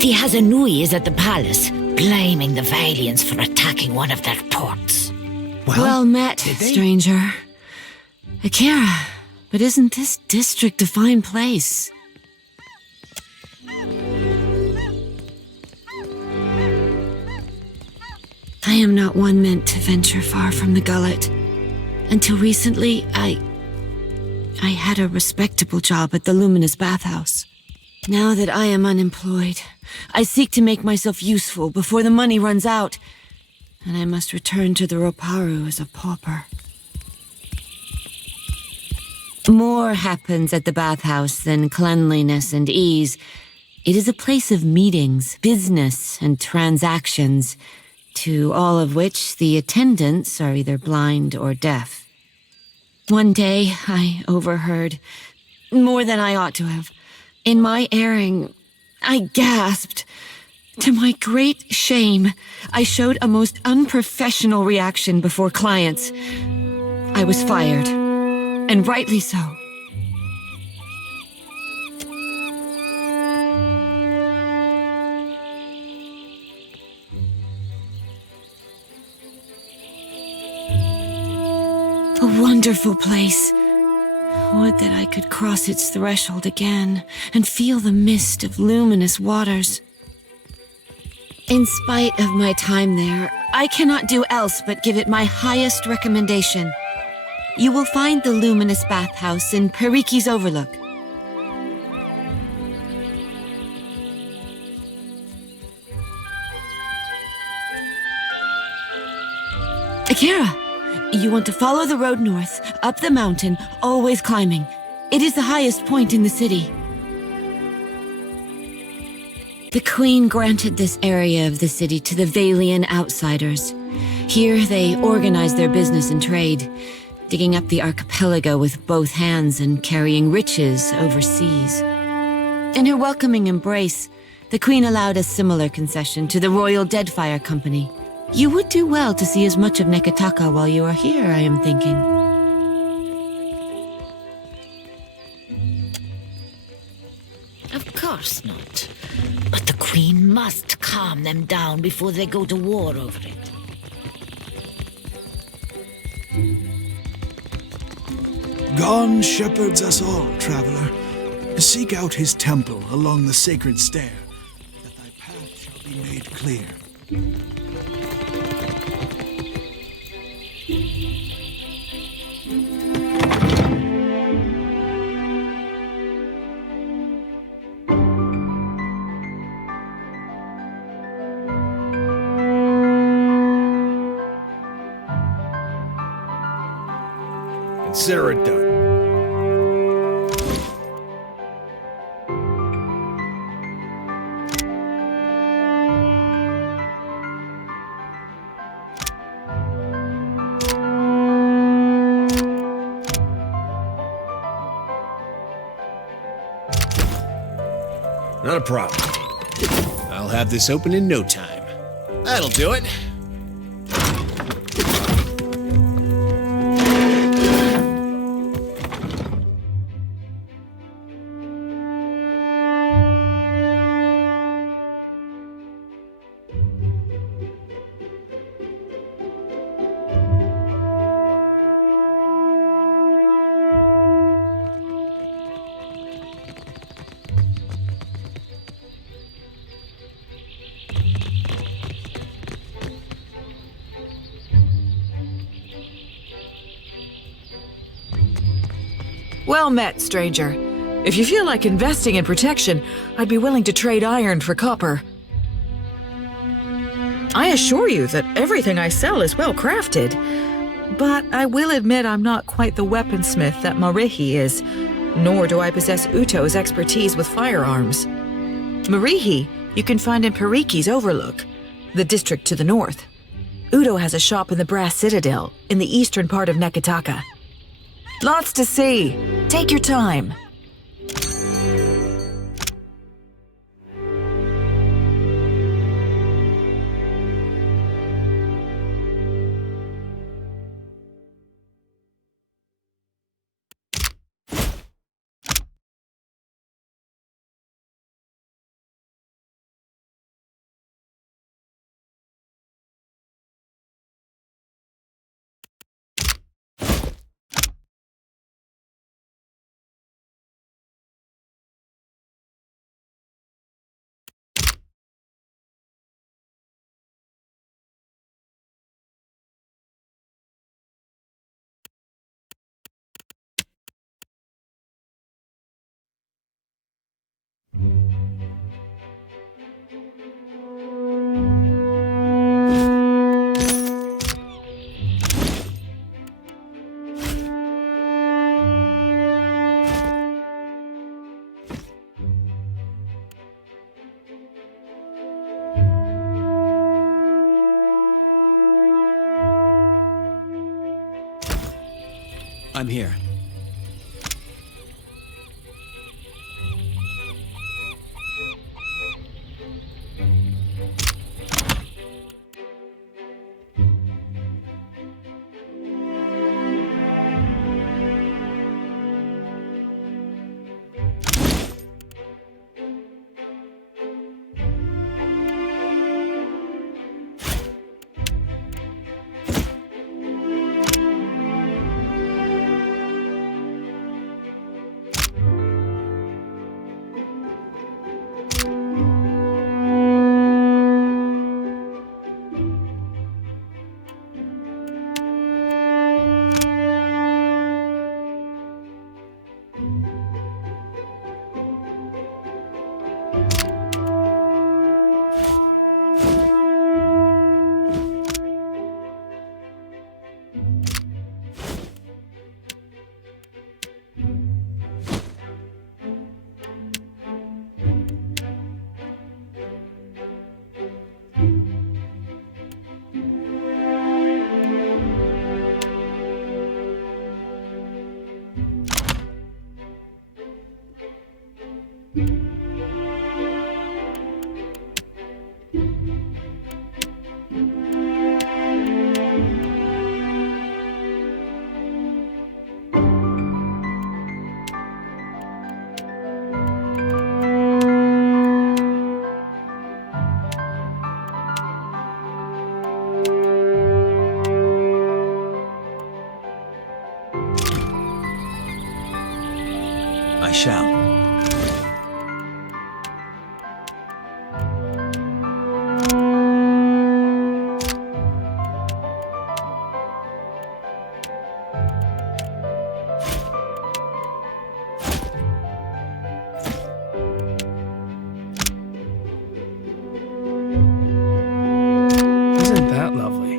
The Hazanui is at the palace, blaming the Valians for attacking one of their ports. Well met, stranger. Akira, but isn't this district a fine place? I am not one meant to venture far from the gullet. Until recently, I had a respectable job at the Luminous Bathhouse. Now that I am unemployed, I seek to make myself useful before the money runs out, and I must return to the Roparu as a pauper. More happens at the bathhouse than cleanliness and ease. It is a place of meetings, business, and transactions, to all of which the attendants are either blind or deaf. One day, I overheard, more than I ought to have. In my erring, I gasped. To my great shame, I showed a most unprofessional reaction before clients. I was fired, and rightly so. A wonderful place. Would that I could cross its threshold again and feel the mist of luminous waters. In spite of my time there, I cannot do else but give it my highest recommendation. You will find the Luminous Bathhouse in Periki's Overlook. Akira! You want to follow the road north, up the mountain, always climbing. It is the highest point in the city. The Queen granted this area of the city to the Valian outsiders. Here they organized their business and trade, digging up the archipelago with both hands and carrying riches overseas. In her welcoming embrace, the Queen allowed a similar concession to the Royal Deadfire Company. You would do well to see as much of Nekataka while you are here, I am thinking. Of course not. But the Queen must calm them down before they go to war over it. God shepherds us all, traveler. Seek out his temple along the sacred stair, that thy path shall be made clear. Consider it done. Not a problem. I'll have this open in no time. That'll do it. Well met, stranger. If you feel like investing in protection, I'd be willing to trade iron for copper. I assure you that everything I sell is well crafted, but I will admit I'm not quite the weaponsmith that Marihi is, nor do I possess Uto's expertise with firearms. Marihi you can find in Pariki's Overlook, the district to the north. Uto has a shop in the Brass Citadel, in the eastern part of Nekataka. Lots to see. Take your time. I'm here. I shall. Isn't that lovely?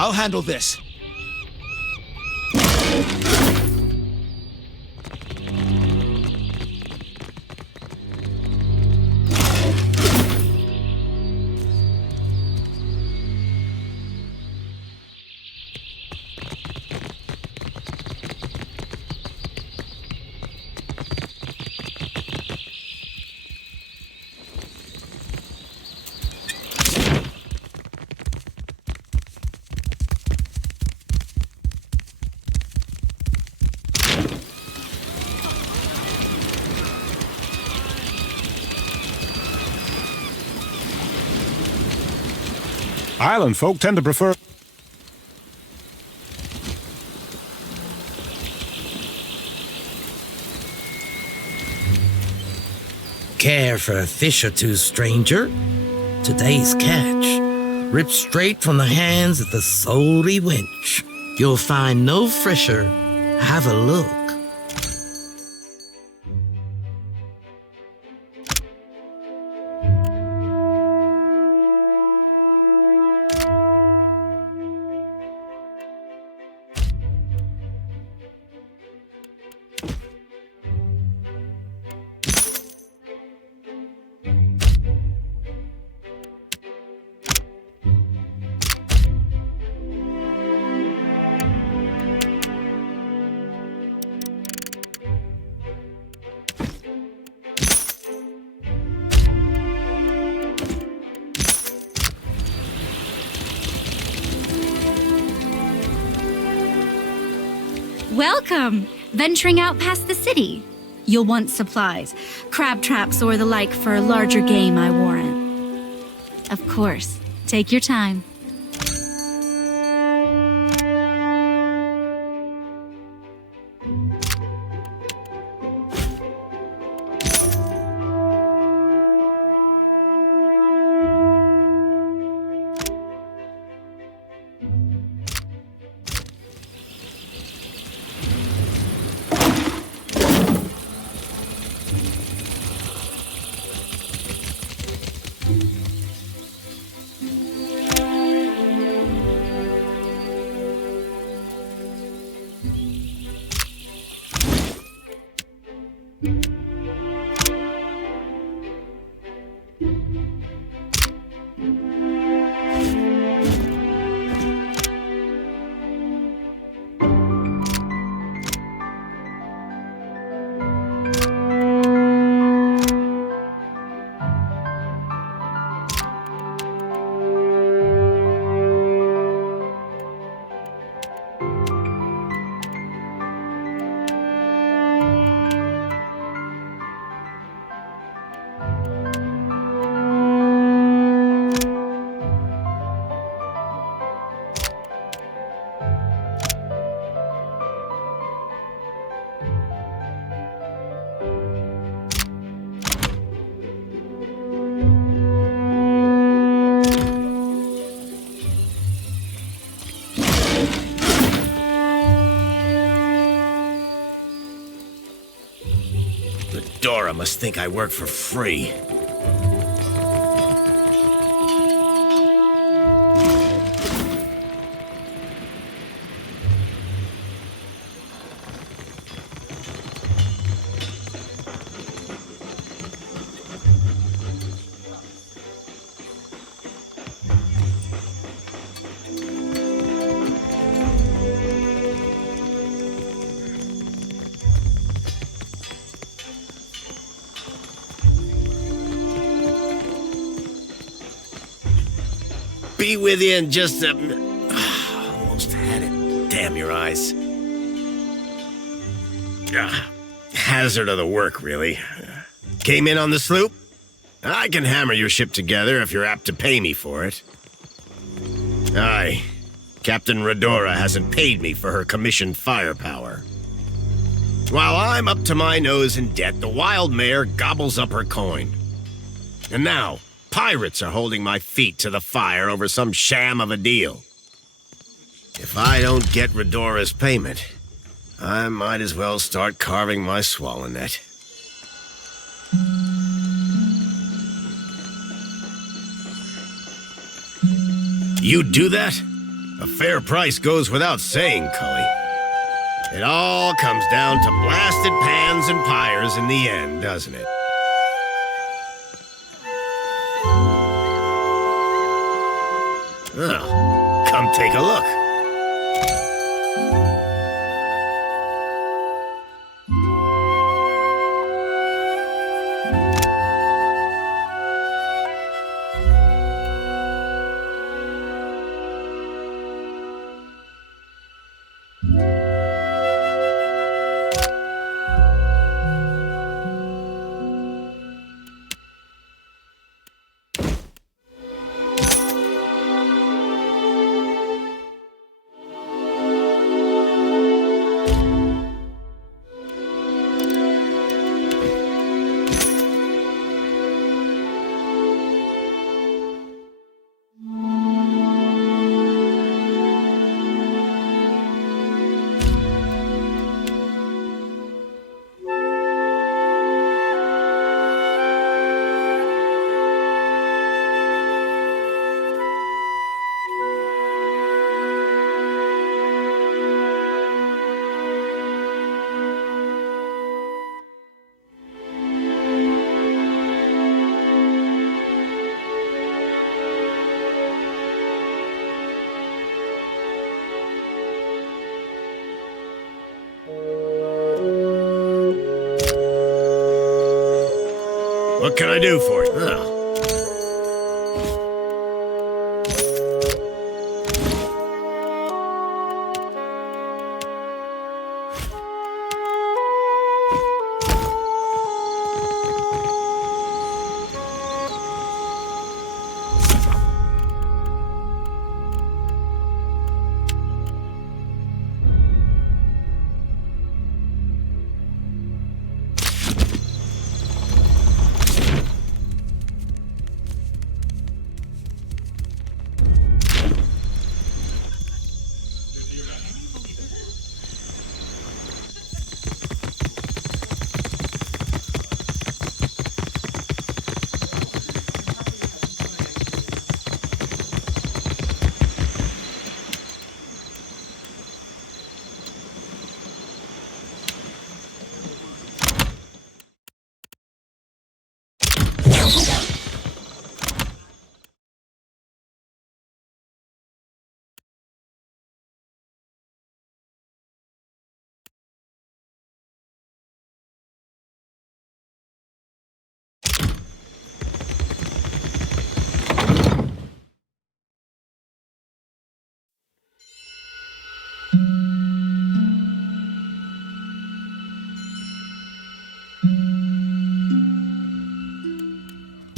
I'll handle this. Island folk tend to prefer... Care for a fish or two, stranger? Today's catch, ripped straight from the hands of the salty wench. You'll find no fresher. Have a look. Welcome! Venturing out past the city. You'll want supplies, crab traps or the like for larger game, I warrant. Of course, take your time. Dora must think I work for free. Be with you in just a... Almost had it. Damn your eyes. Hazard of the work, really. Came in on the sloop? I can hammer your ship together if you're apt to pay me for it. Aye. Captain Redora hasn't paid me for her commissioned firepower. While I'm up to my nose in debt, the wild mare gobbles up her coin. And now... pirates are holding my feet to the fire over some sham of a deal. If I don't get Redora's payment, I might as well start carving my swallow net. You do that? A fair price goes without saying, Cully. It all comes down to blasted pans and pyres in the end, doesn't it? Oh, come take a look. What can I do for you? Oh.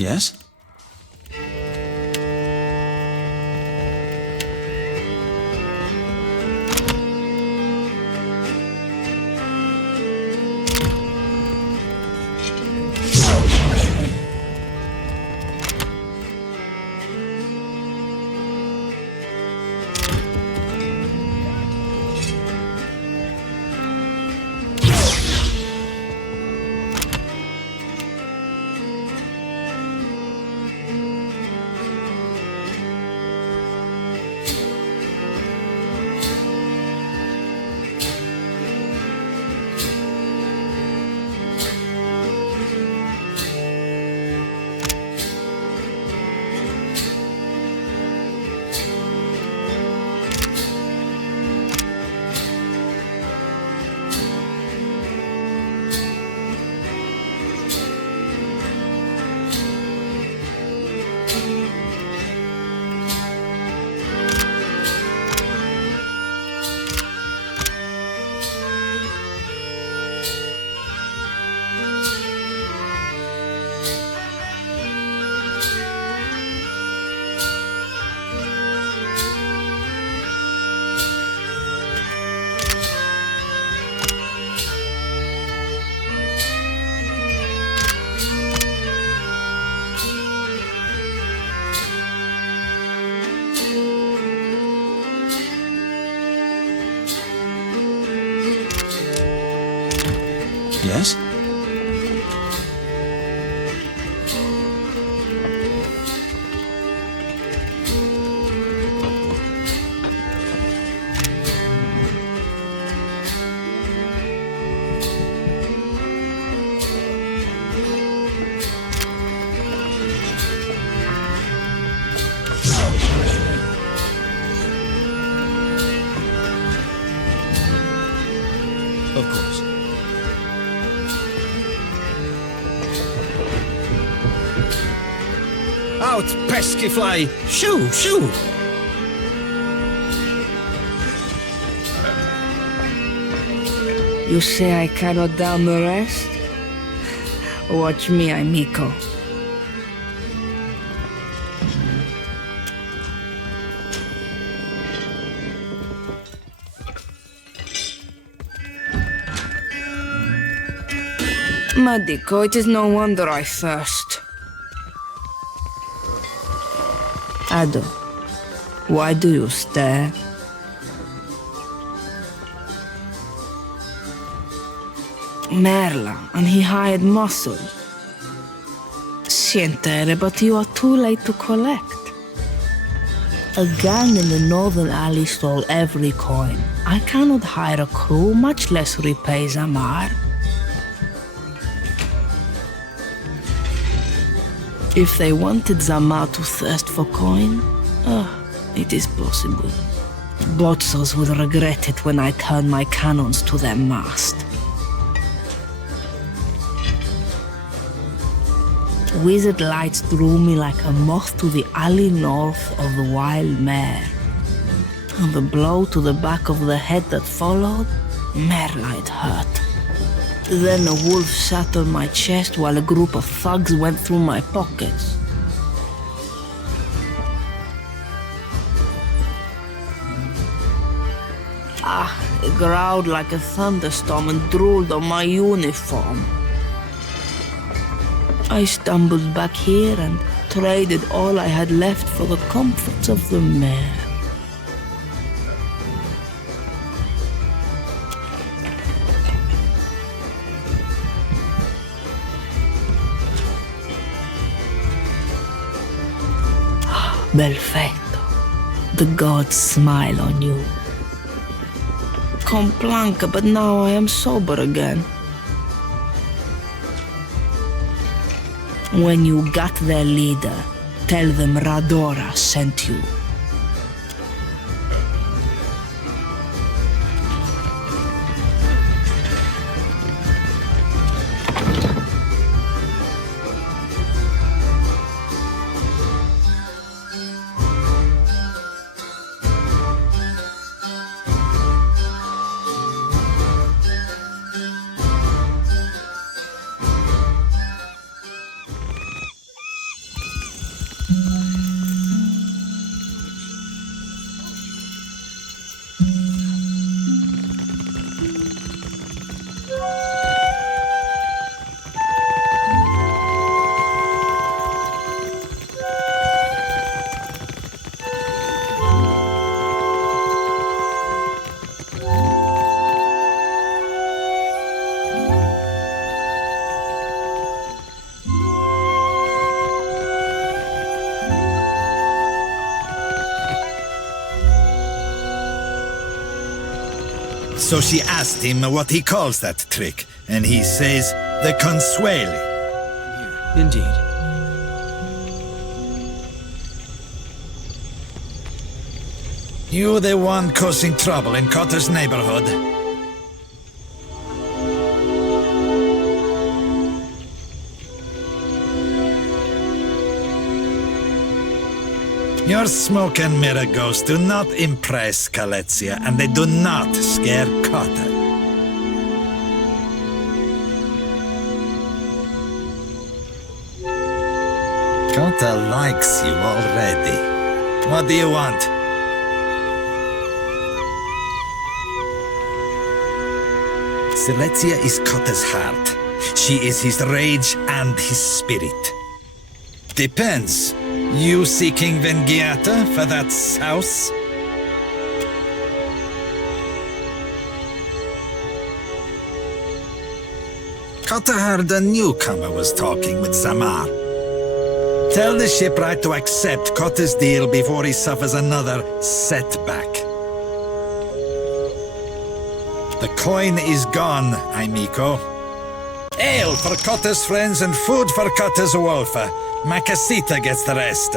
Yes? Yes? Of course. Out, pesky fly! Shoo, shoo! You say I cannot down the rest? Watch me, amico. Madico, it is no wonder I thirst. Ado, why do you stare? Merla, and he hired muscle. Sientere, but you are too late to collect. A gang in the northern alley stole every coin. I cannot hire a crew, much less repay Zamar. If they wanted Zamar to thirst for coin, it is possible. Botzos would regret it when I turn my cannons to their mast. Wizard lights drew me like a moth to the alley north of the wild mare. And the blow to the back of the head that followed, Merla, it hurt. Then a wolf sat on my chest while a group of thugs went through my pockets. It growled like a thunderstorm and drooled on my uniform. I stumbled back here and traded all I had left for the comforts of the mare. Perfetto. The gods smile on you. Complanca, but now I am sober again. When you got their leader, tell them Radora sent you. So she asked him what he calls that trick, and he says, the consueli. Indeed. You the one causing trouble in Cotter's neighborhood? Your smoke and mirror ghosts do not impress Kaletzia, and they do not scare Cotter. Cotter likes you already. What do you want? Siletzia is Cotter's heart. She is his rage and his spirit. Depends. You seeking Vengiata for that house? Cotter heard a newcomer was talking with Zamar. Tell the shipwright to accept Cotter's deal before he suffers another setback. The coin is gone, amico. Ale for Cotter's friends and food for Cotter's wolf. Macasita gets the rest.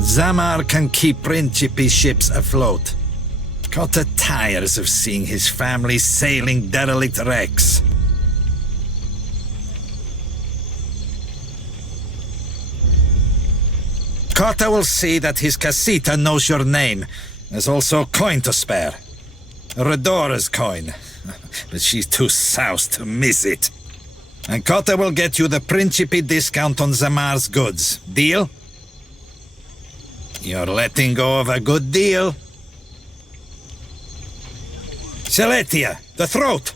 Zamar can keep Principe's ships afloat. Cotta tires of seeing his family sailing derelict wrecks. Cotta will see that his casita knows your name. There's also coin to spare. Redora's coin. But she's too soused to miss it. And Cotta will get you the Principe discount on Zamar's goods. Deal? You're letting go of a good deal. Seletia, the throat!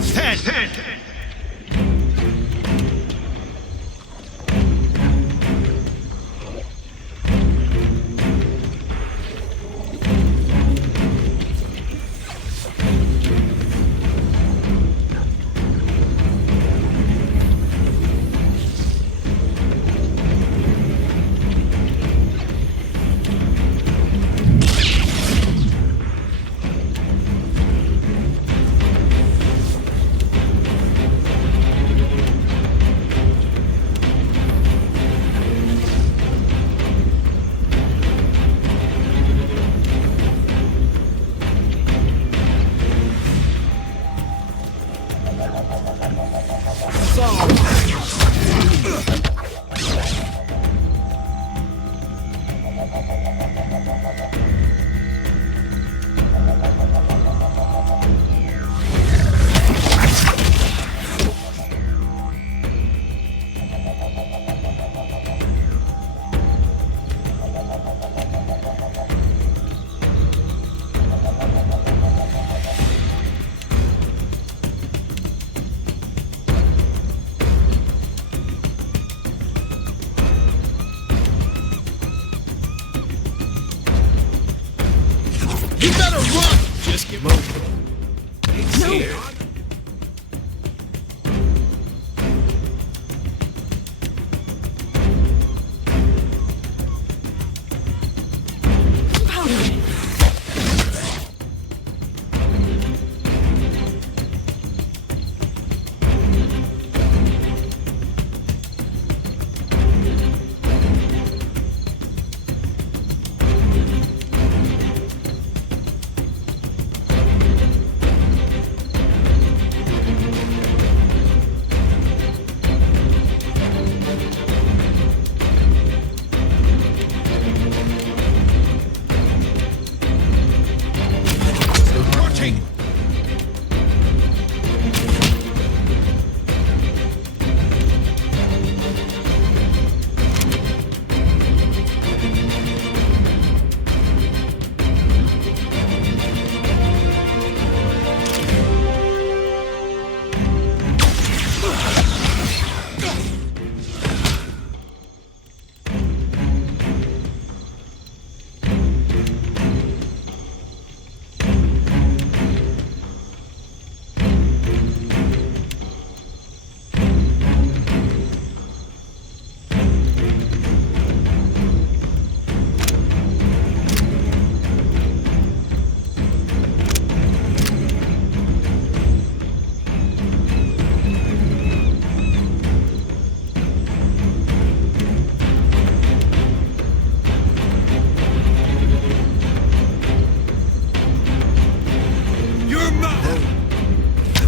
Stand! You better run! Just get moving. It's here.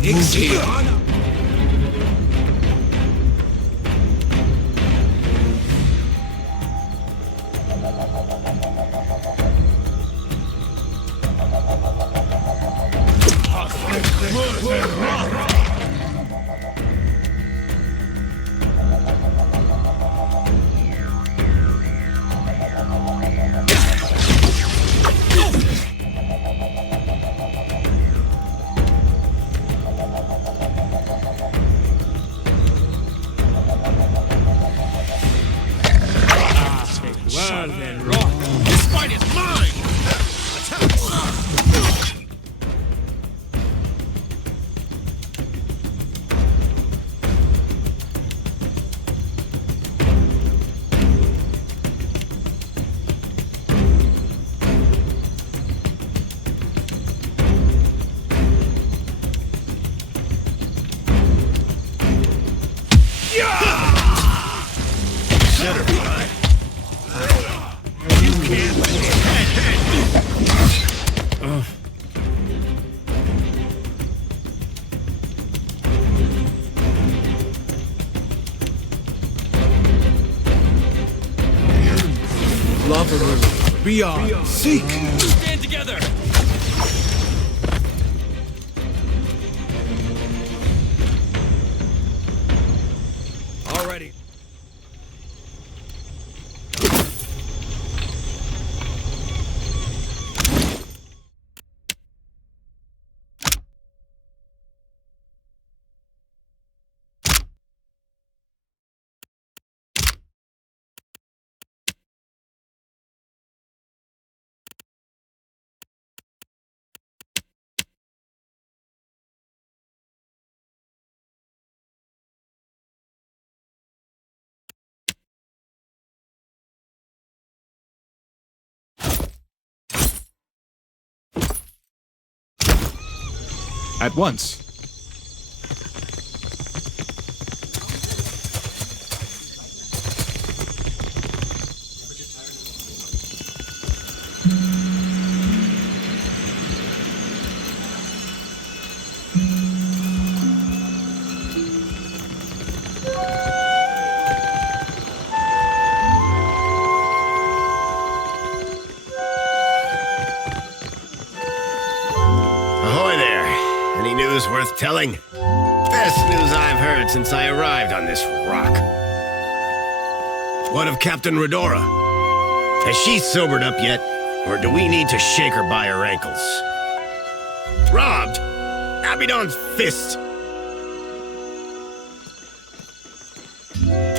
It's here. Well then, rock. This fight is mine! Lover, beyond, seek! Stand together! Already. At once. Ahoy there. Any news worth telling? Best news I've heard since I arrived on this rock. What of Captain Redora? Has she sobered up yet? Or do we need to shake her by her ankles? Robbed? Abidon's fist!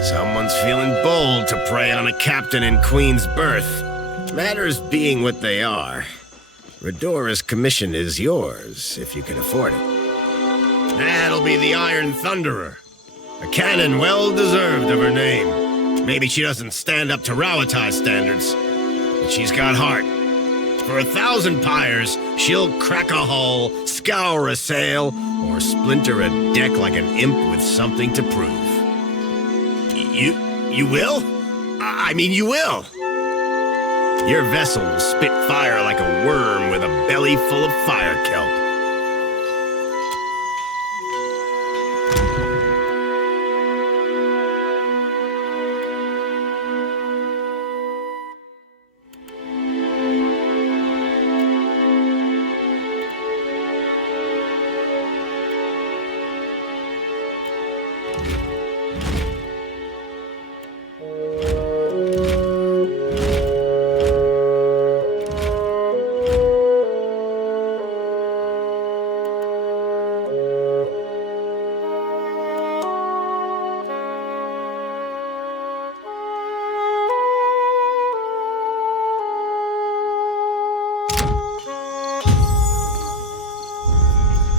Someone's feeling bold to prey on a captain in Queen's berth. Matters being what they are, Redora's commission is yours, if you can afford it. That'll be the Iron Thunderer. A cannon well-deserved of her name. Maybe she doesn't stand up to Rawatai standards, but she's got heart. For 1,000 pyres, she'll crack a hull, scour a sail, or splinter a deck like an imp with something to prove. You will? I mean, you will! Your vessel will spit fire like a worm with a belly full of fire kelp.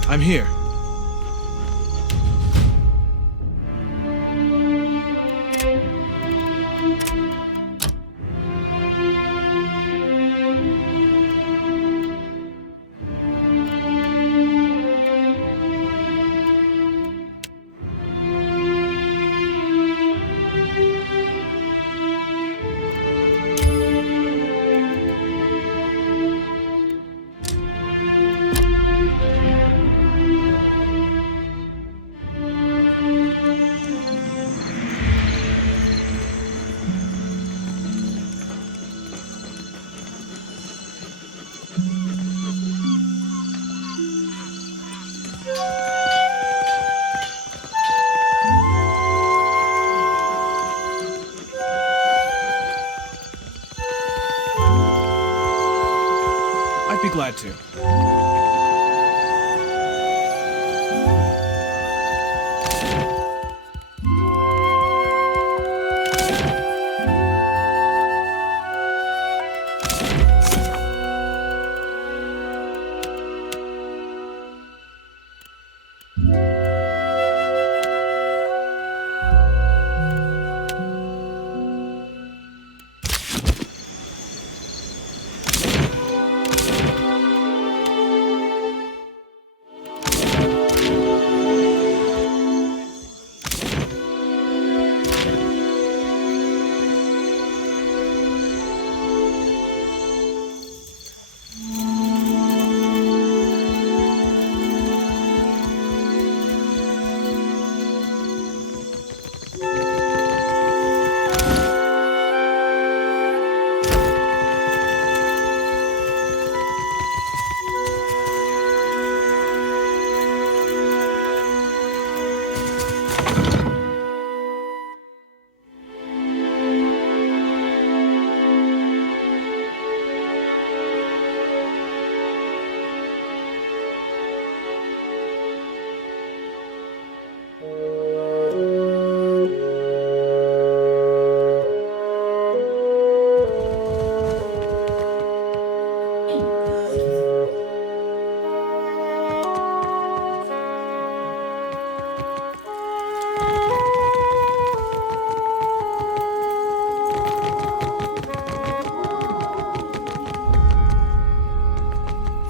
I'm here. I'd be glad to.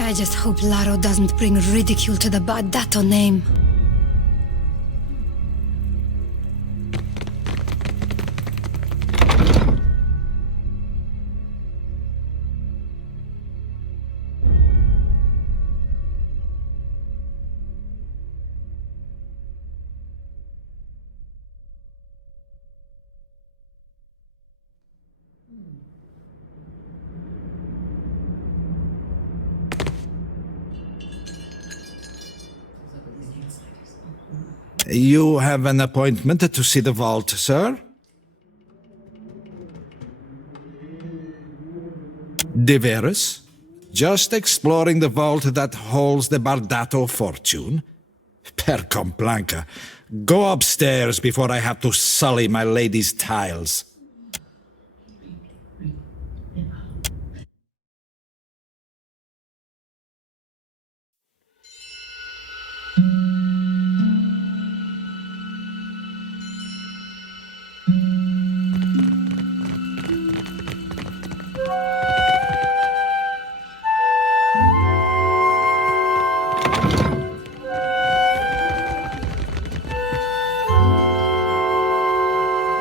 I just hope Laro doesn't bring ridicule to the Bardatto name. You have an appointment to see the vault, sir? De veras? Just exploring the vault that holds the Bardatto fortune? Per complanca, go upstairs before I have to sully my lady's tiles.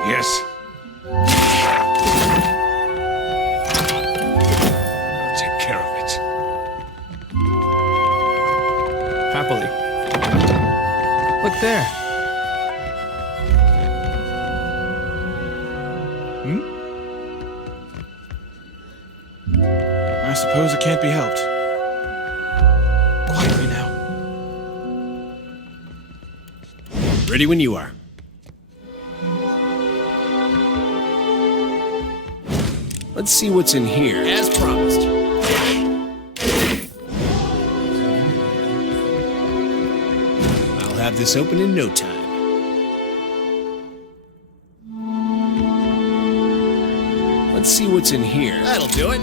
Yes. I'll take care of it. Happily. Look there. I suppose it can't be helped. Quietly now. Ready when you are. Let's see what's in here. As promised. I'll have this open in no time. Let's see what's in here. That'll do it.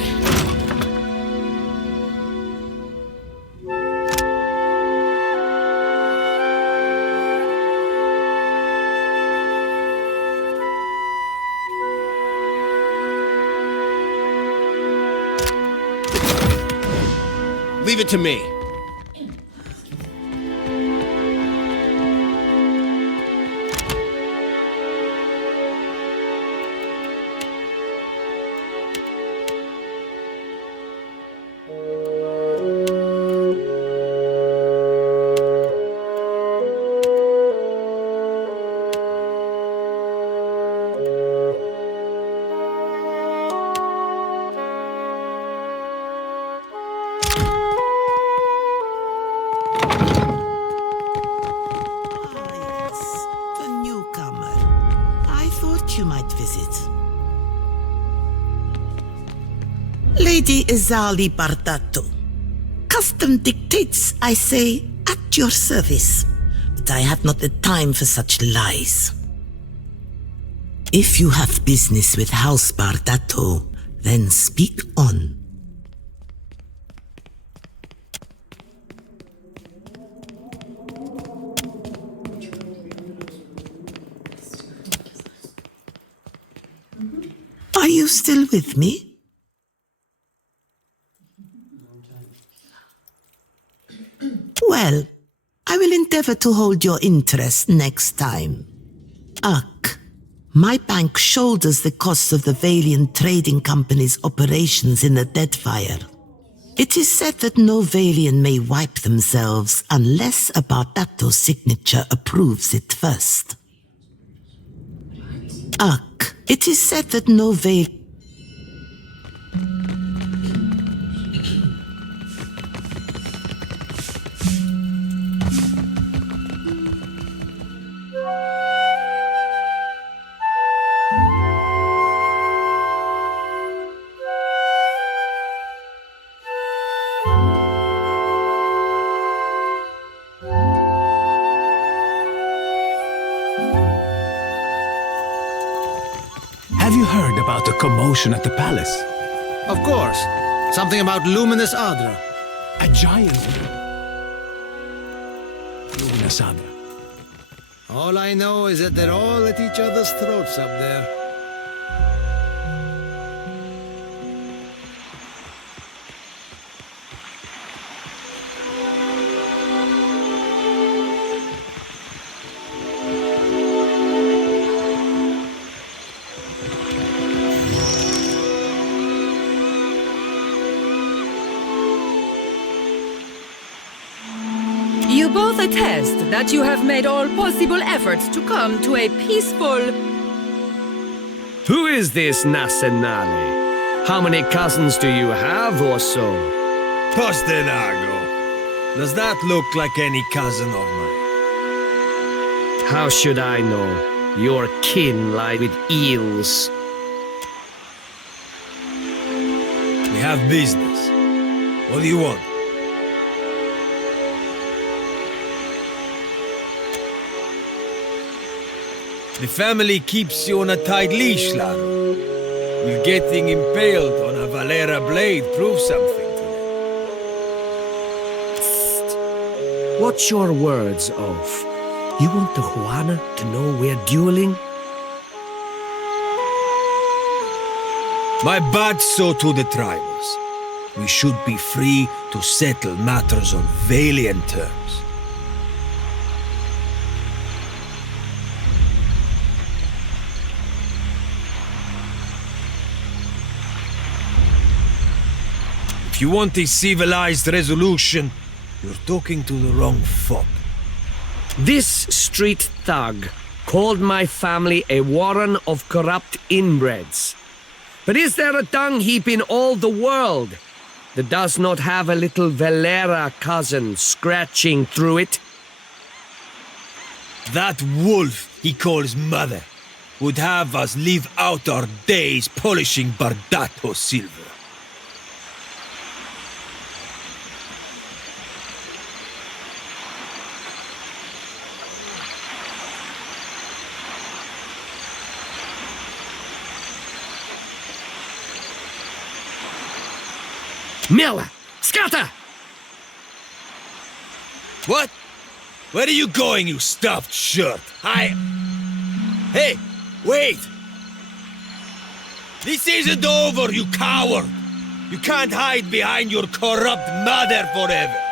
Leave it to me. Lady Izali Bardatto. Custom dictates, I say, at your service. But I have not the time for such lies. If you have business with House Bardatto, then speak on. Are you still with me? Well, I will endeavor to hold your interest next time. Ugh, my bank shoulders the costs of the Valian Trading Company's operations in the Deadfire. It is said that no Valian may wipe themselves unless a Bardatto signature approves it first. Ugh, it is said that no Valian... Have you heard about the commotion at the palace? Of course. Something about Luminous Adra. A giant. Luminous Adra. All I know is that they're all at each other's throats up there. You both attest that you have made all possible efforts to come to a peaceful... Who is this Nasenale? How many cousins do you have or so? Postenago. Does that look like any cousin of mine? How should I know? Your kin lie with eels. We have business. What do you want? The family keeps you on a tight leash, Laro. Will getting impaled on a Valera blade prove something to them? What's your words of? You want the Juana to know we're dueling? My bad so to the tribals. We should be free to settle matters on valiant terms. If you want a civilized resolution, you're talking to the wrong folk. This street thug called my family a warren of corrupt inbreds. But is there a dung heap in all the world that does not have a little Valera cousin scratching through it? That wolf he calls mother would have us live out our days polishing Bardatto silver. Miller! Scatter! What? Where are you going, you stuffed shirt? Hey, wait! This isn't over, you coward! You can't hide behind your corrupt mother forever!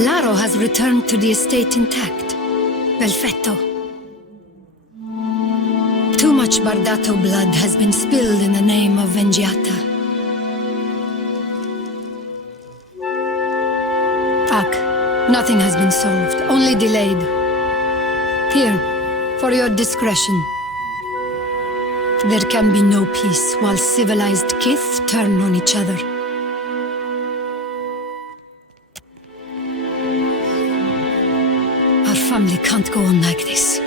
Laro has returned to the estate intact. Perfetto. Too much Bardatto blood has been spilled in the name of Vengiata. Ak, nothing has been solved, only delayed. Here, for your discretion. There can be no peace while civilized kith turn on each other. Our family can't go on like this.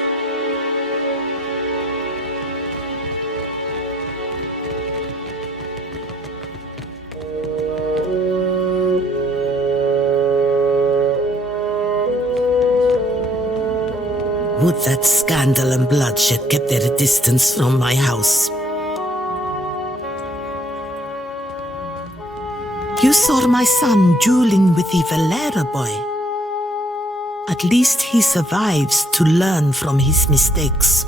Would that scandal and bloodshed kept their distance from my house. You saw my son dueling with the Valera boy. At least he survives to learn from his mistakes.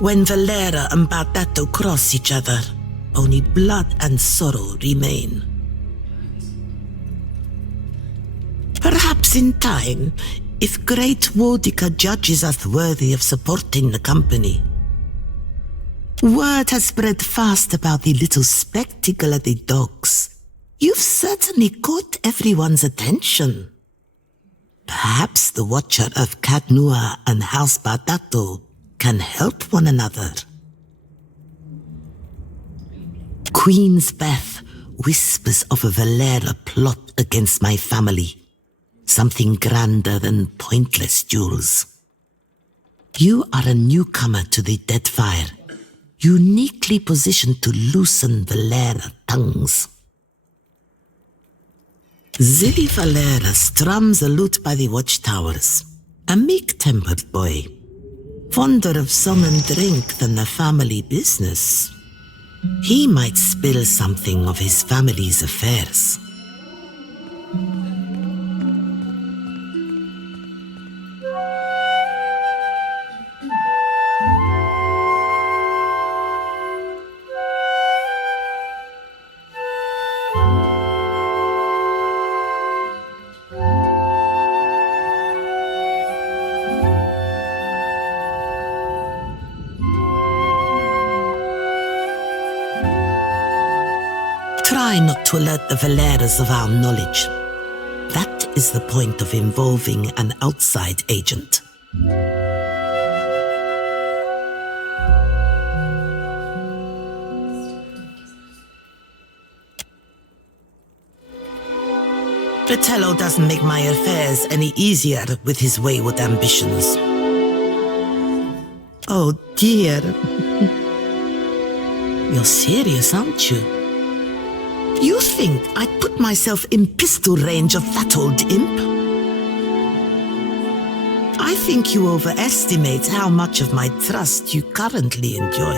When Valera and Bardatto cross each other, only blood and sorrow remain. Perhaps in time, if great Wodica judges us worthy of supporting the company. Word has spread fast about the little spectacle of the dogs. You've certainly caught everyone's attention. Perhaps the Watcher of Cadnua and House Bardatto can help one another. Queen's Beth whispers of a Valera plot against my family. Something grander than pointless duels. You are a newcomer to the Deadfire, uniquely positioned to loosen Valera tongues. Zilli Valera strums a lute by the watchtowers. A meek-tempered boy. Fonder of song and drink than the family business. He might spill something of his family's affairs. Try not to alert the Valeras of our knowledge. That is the point of involving an outside agent. Vitello doesn't make my affairs any easier with his wayward ambitions. Oh dear. You're serious, aren't you? You think I'd put myself in pistol range of that old imp? I think you overestimate how much of my trust you currently enjoy.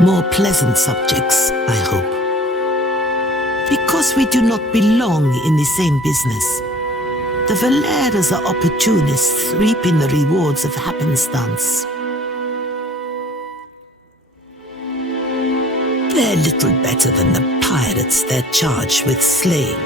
More pleasant subjects, I hope. Because we do not belong in the same business. The Valeras are opportunists reaping the rewards of happenstance. They're little better than the pirates they're charged with slaying.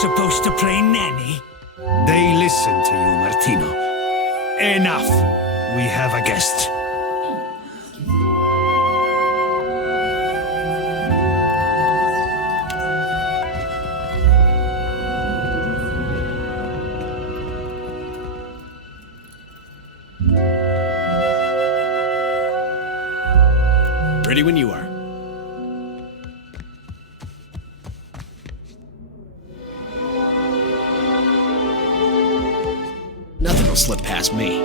Supposed to play nanny? They listen to you, Martino. Enough! We have a guest. Ready when you are. Nothing will slip past me.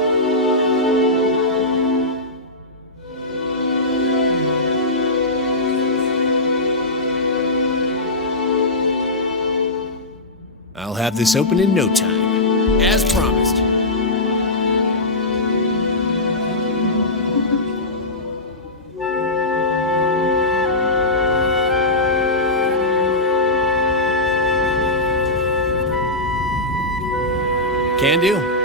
I'll have this open in no time, as promised. Can do.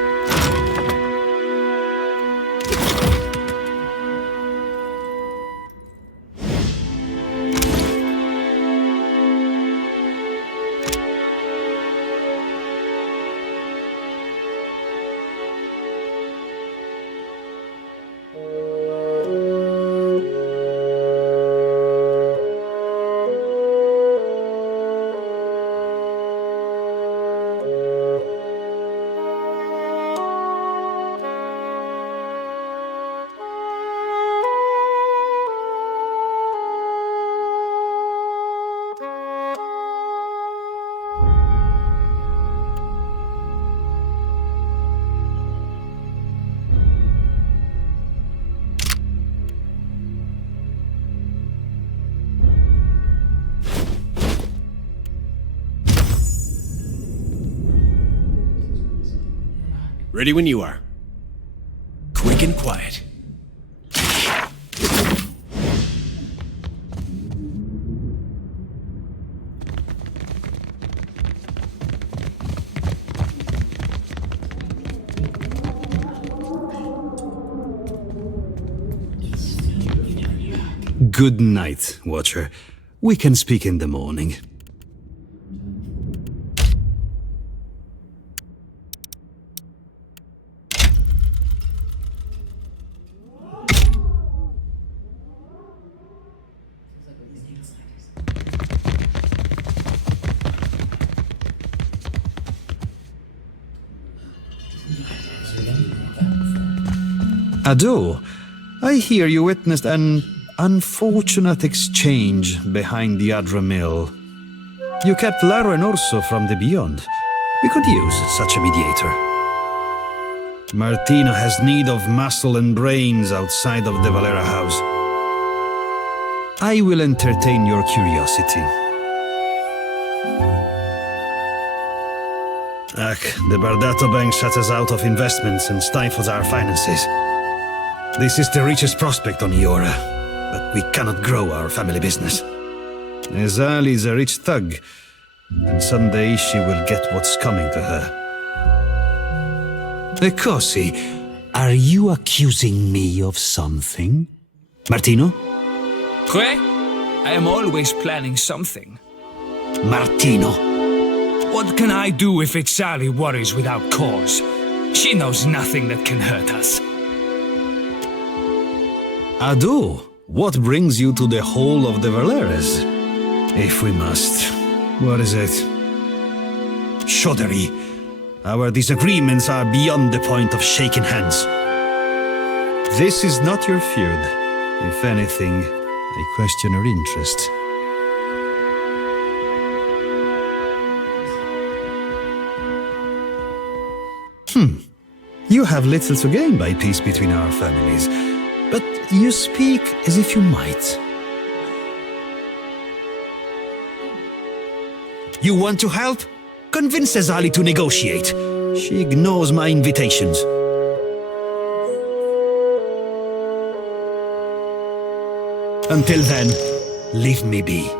Ready when you are. Quick and quiet. Good night, Watcher. We can speak in the morning. Ado, I hear you witnessed an unfortunate exchange behind the Adra Mill. You kept Laro and Orso from the Beyond. We could use such a mediator. Martino has need of muscle and brains outside of the Valera house. I will entertain your curiosity. The Bardatto Bank shuts us out of investments and stifles our finances. This is the richest prospect on Iora, but we cannot grow our family business. Ezali is a rich thug, and someday she will get what's coming to her. Ecosi, are you accusing me of something? Martino? Que? I am always planning something. Martino. What can I do if Izali worries without cause? She knows nothing that can hurt us. Ado, what brings you to the Hall of the Valeras? If we must. What is it? Shoddery. Our disagreements are beyond the point of shaking hands. This is not your feud. If anything, I question your interest. You have little to gain by peace between our families, but you speak as if you might. You want to help? Convince Ezali to negotiate. She ignores my invitations. Until then, leave me be.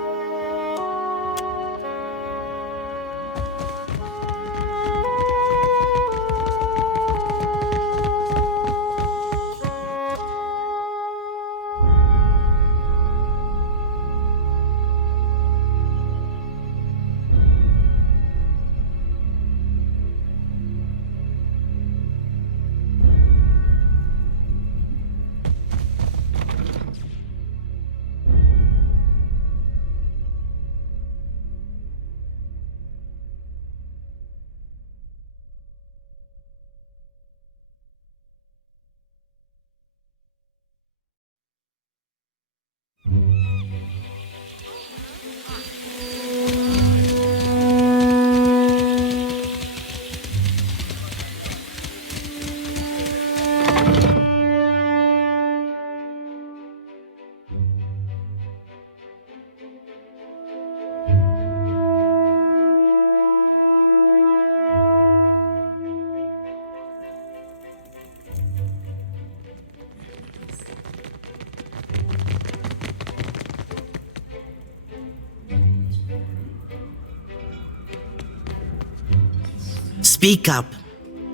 Speak up.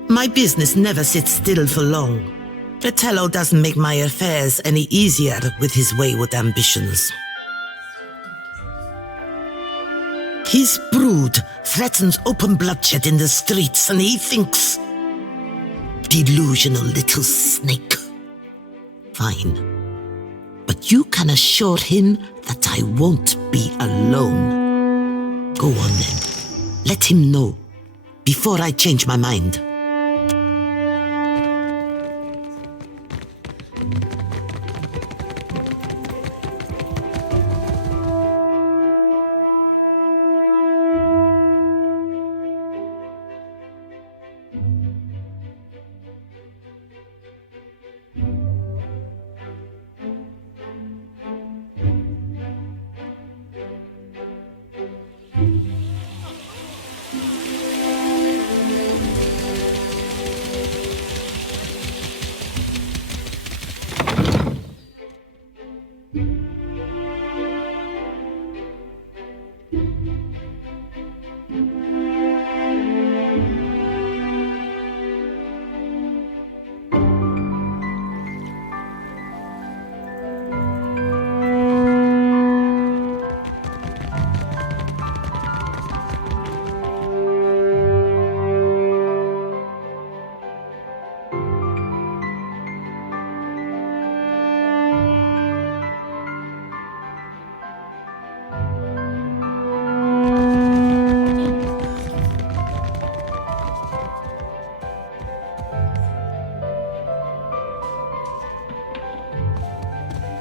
My business never sits still for long. Bertello doesn't make my affairs any easier with his wayward ambitions. His brood threatens open bloodshed in the streets, and he thinks... Delusional little snake. Fine. But you can assure him that I won't be alone. Go on then. Let him know. Before I change my mind.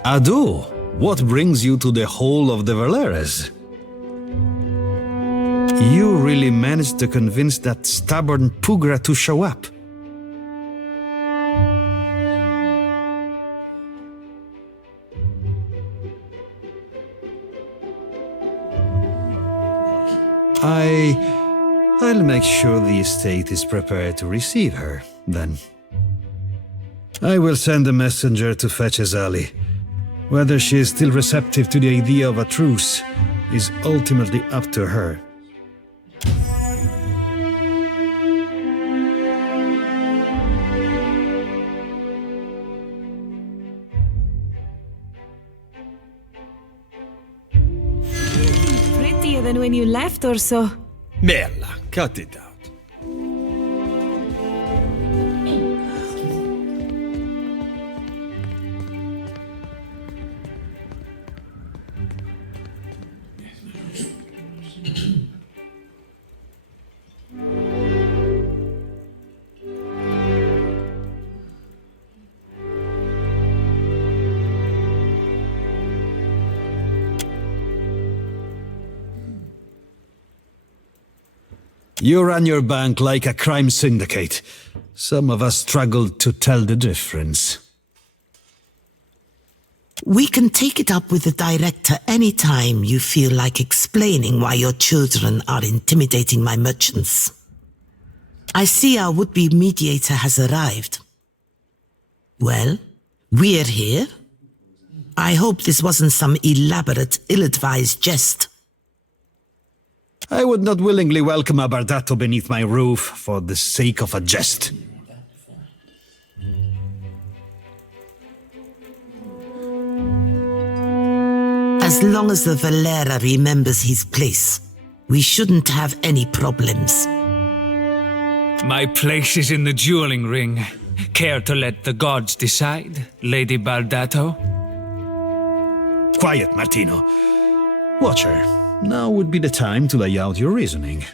Ado, what brings you to the Hall of the Valeras? You really managed to convince that stubborn Pugra to show up. I'll make sure the estate is prepared to receive her, then. I will send a messenger to fetch Azali. Whether she is still receptive to the idea of a truce is ultimately up to her. Prettier than when you left or so. Merla, cut it out. You ran your bank like a crime syndicate. Some of us struggled to tell the difference. We can take it up with the director anytime you feel like explaining why your children are intimidating my merchants. I see our would-be mediator has arrived. Well, we're here. I hope this wasn't some elaborate, ill-advised jest. I would not willingly welcome a Bardatto beneath my roof for the sake of a jest. As long as the Valera remembers his place, we shouldn't have any problems. My place is in the dueling ring. Care to let the gods decide, Lady Bardatto? Quiet, Martino. Watch her. Now would be the time to lay out your reasoning.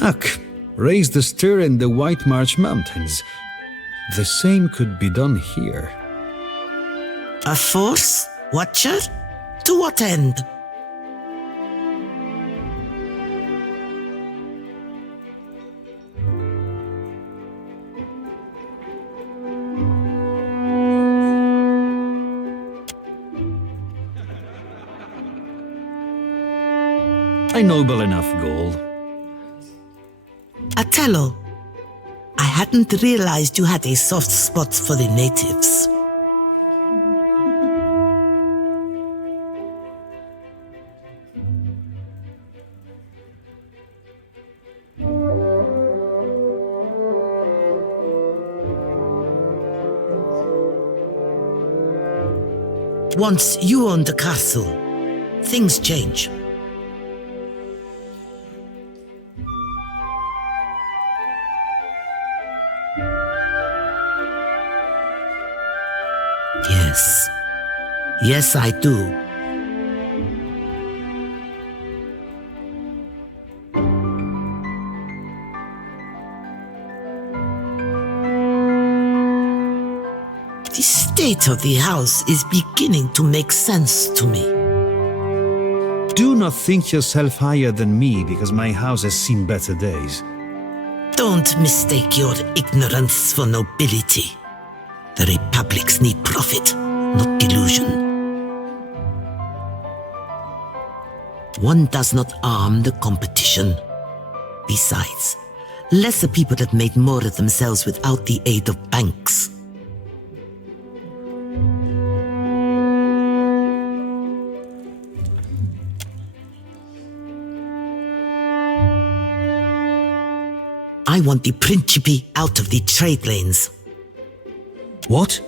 Ak, raise the stir in the White March Mountains. The same could be done here. A force? Watcher? To what end? A noble enough goal. Atello, I hadn't realized you had a soft spot for the natives. Once you own the castle, things change. Yes. Yes, I do. The state of the house is beginning to make sense to me. Do not think yourself higher than me because my house has seen better days. Don't mistake your ignorance for nobility. The republics need profit, not delusion. One does not arm the competition. Besides, lesser people have made more of themselves without the aid of banks. I want the Principe out of the trade lanes. What?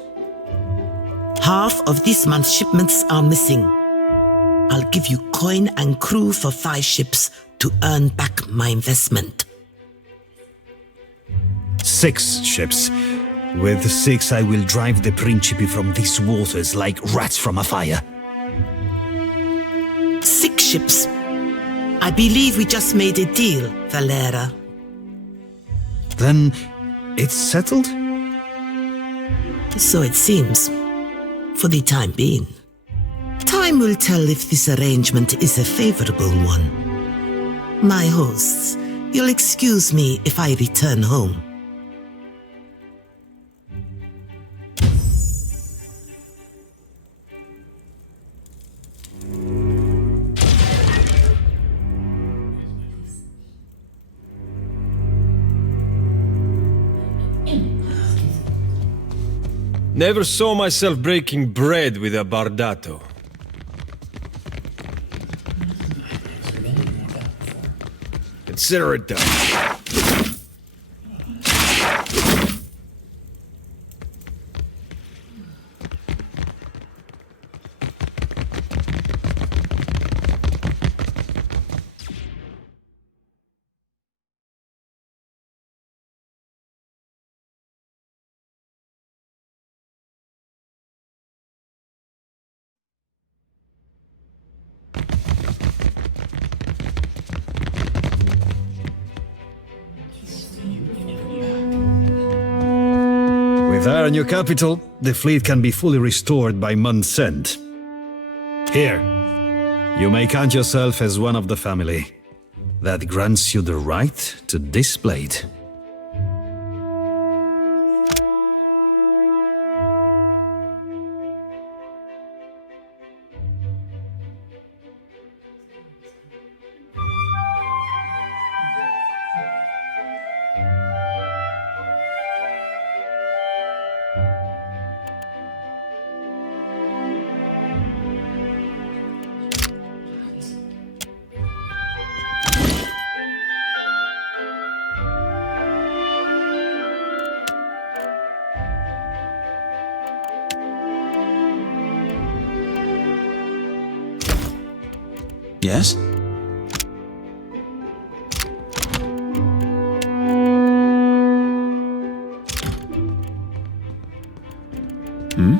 Half of this month's shipments are missing. I'll give you coin and crew for 5 ships to earn back my investment. 6 ships. With 6, I will drive the Principe from these waters like rats from a fire. 6 ships. I believe we just made a deal, Valera. Then it's settled? So it seems. For the time being. Time will tell if this arrangement is a favorable one. My hosts, you'll excuse me if I return home. Never saw myself breaking bread with a Bardatto. Consider it done. With our new capital, the fleet can be fully restored by month's end. Here, you may count yourself as one of the family. That grants you the right to display it. Yes? Hmm?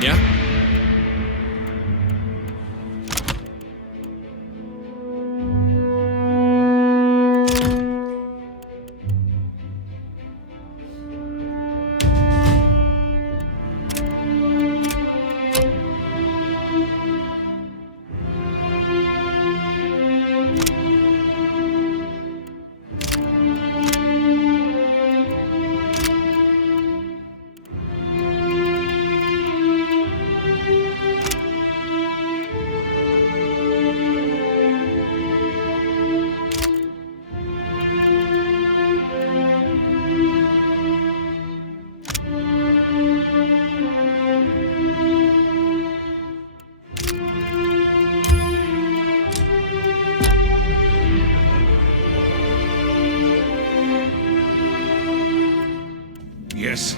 Yeah? Yes.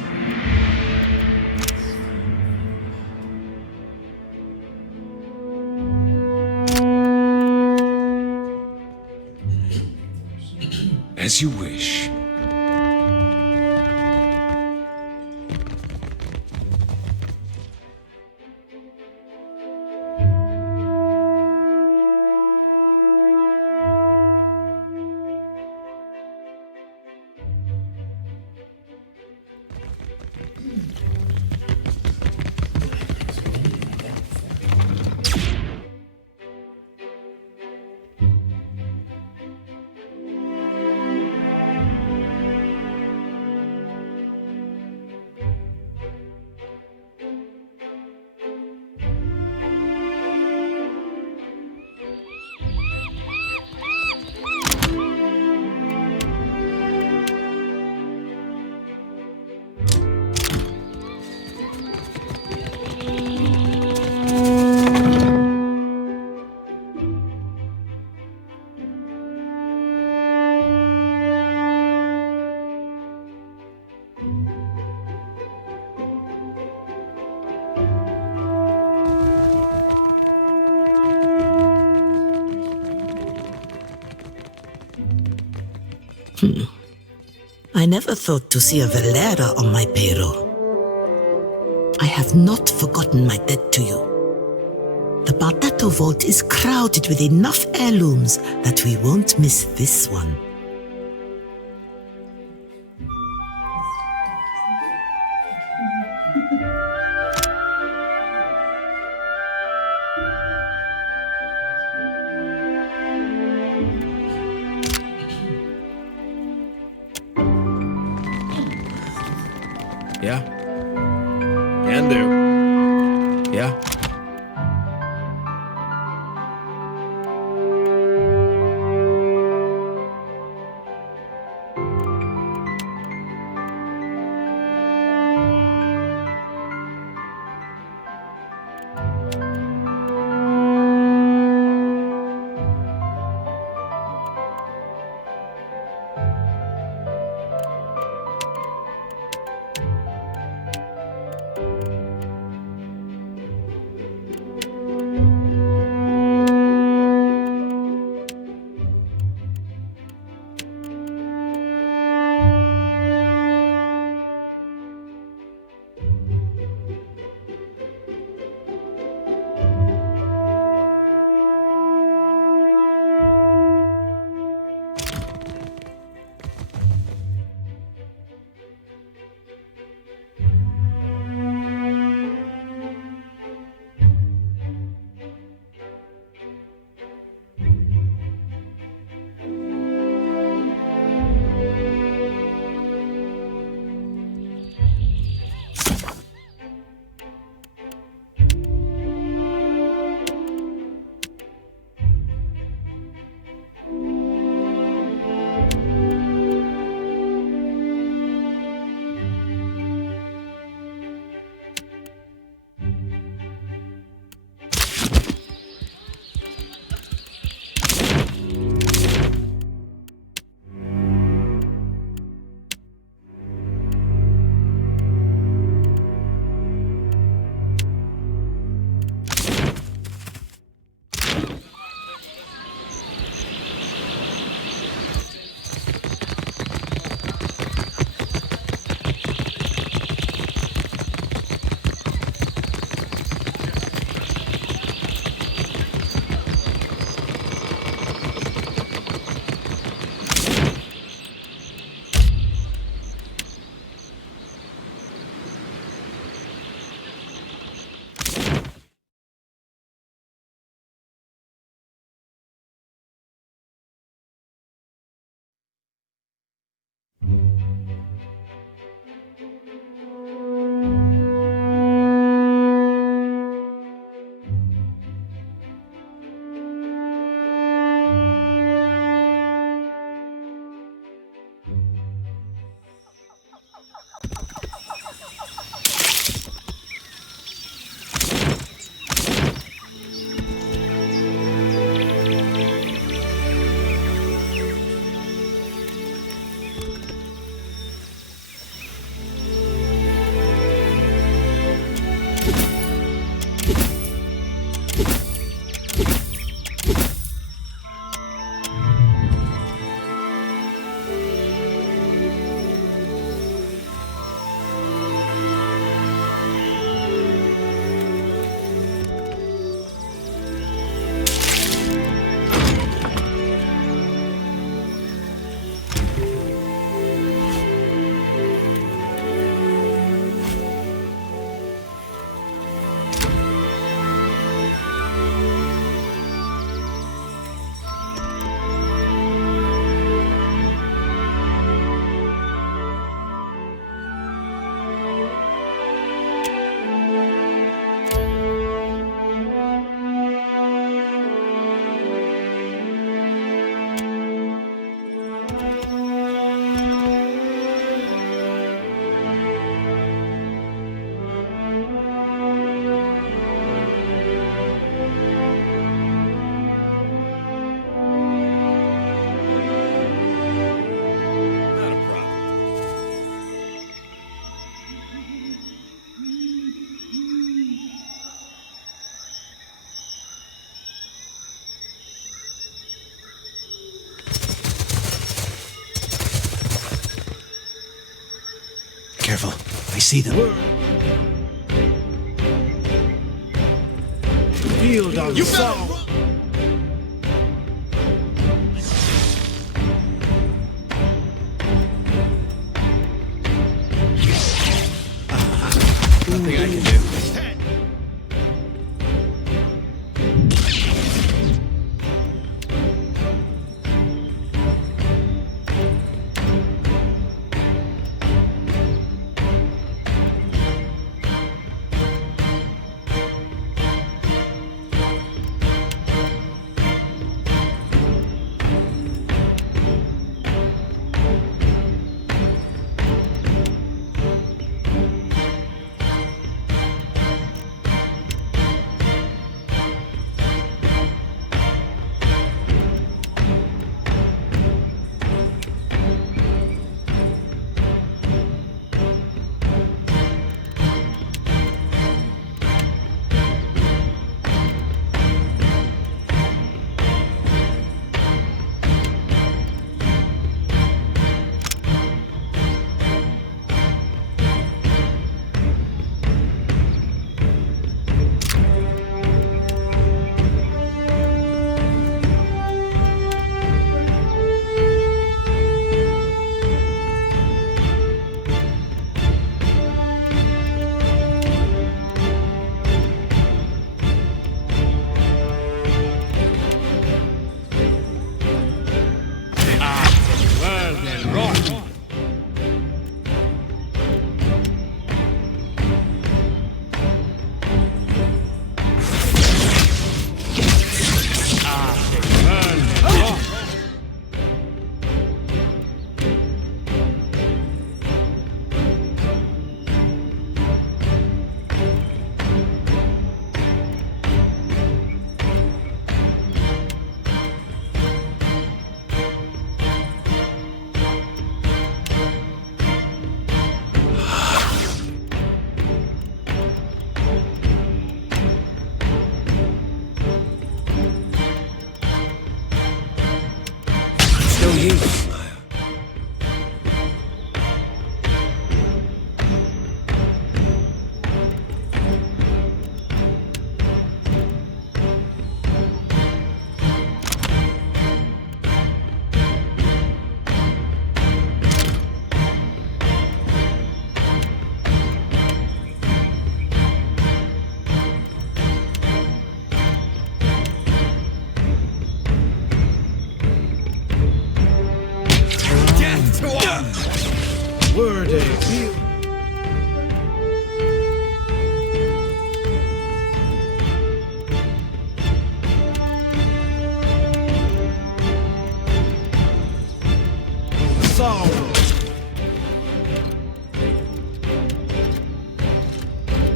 As you wish. I never thought to see a Valera on my payroll. I have not forgotten my debt to you. The Bardatto vault is crowded with enough heirlooms that we won't miss this one. Yeah. Can do. Yeah. careful. I see them. Field on You song. Nothing I can do.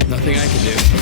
Nothing I can do.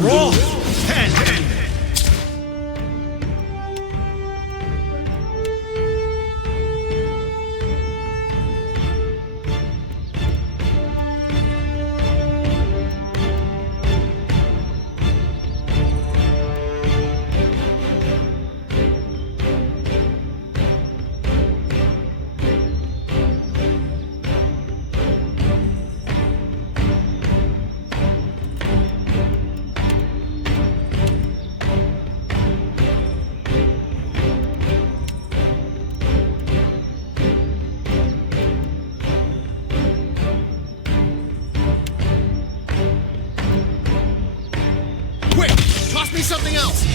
Roll! 10! me something else!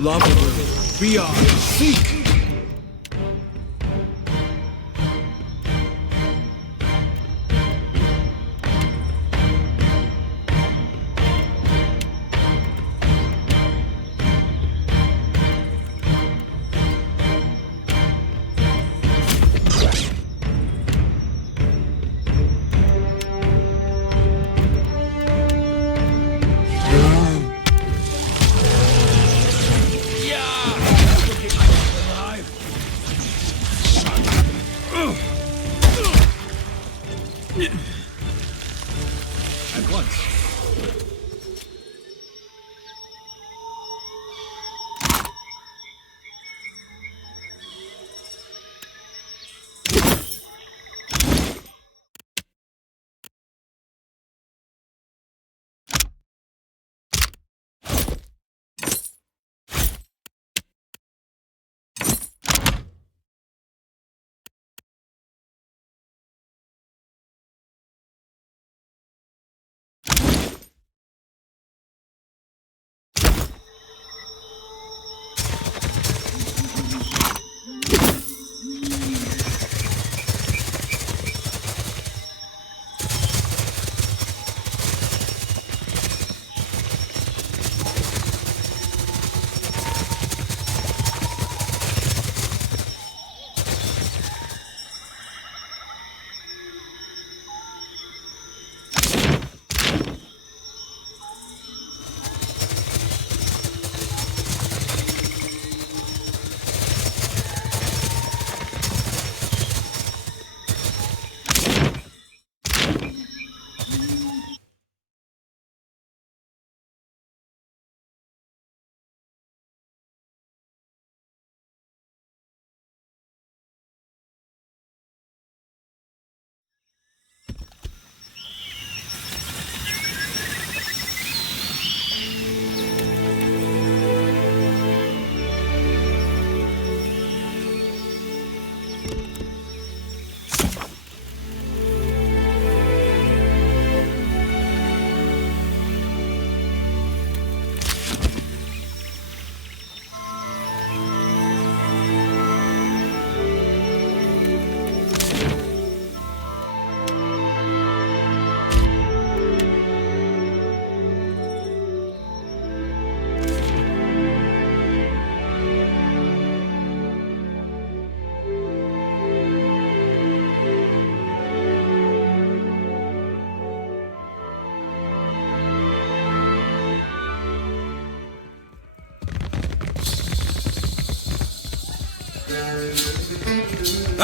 Love, beyond, seek! At once.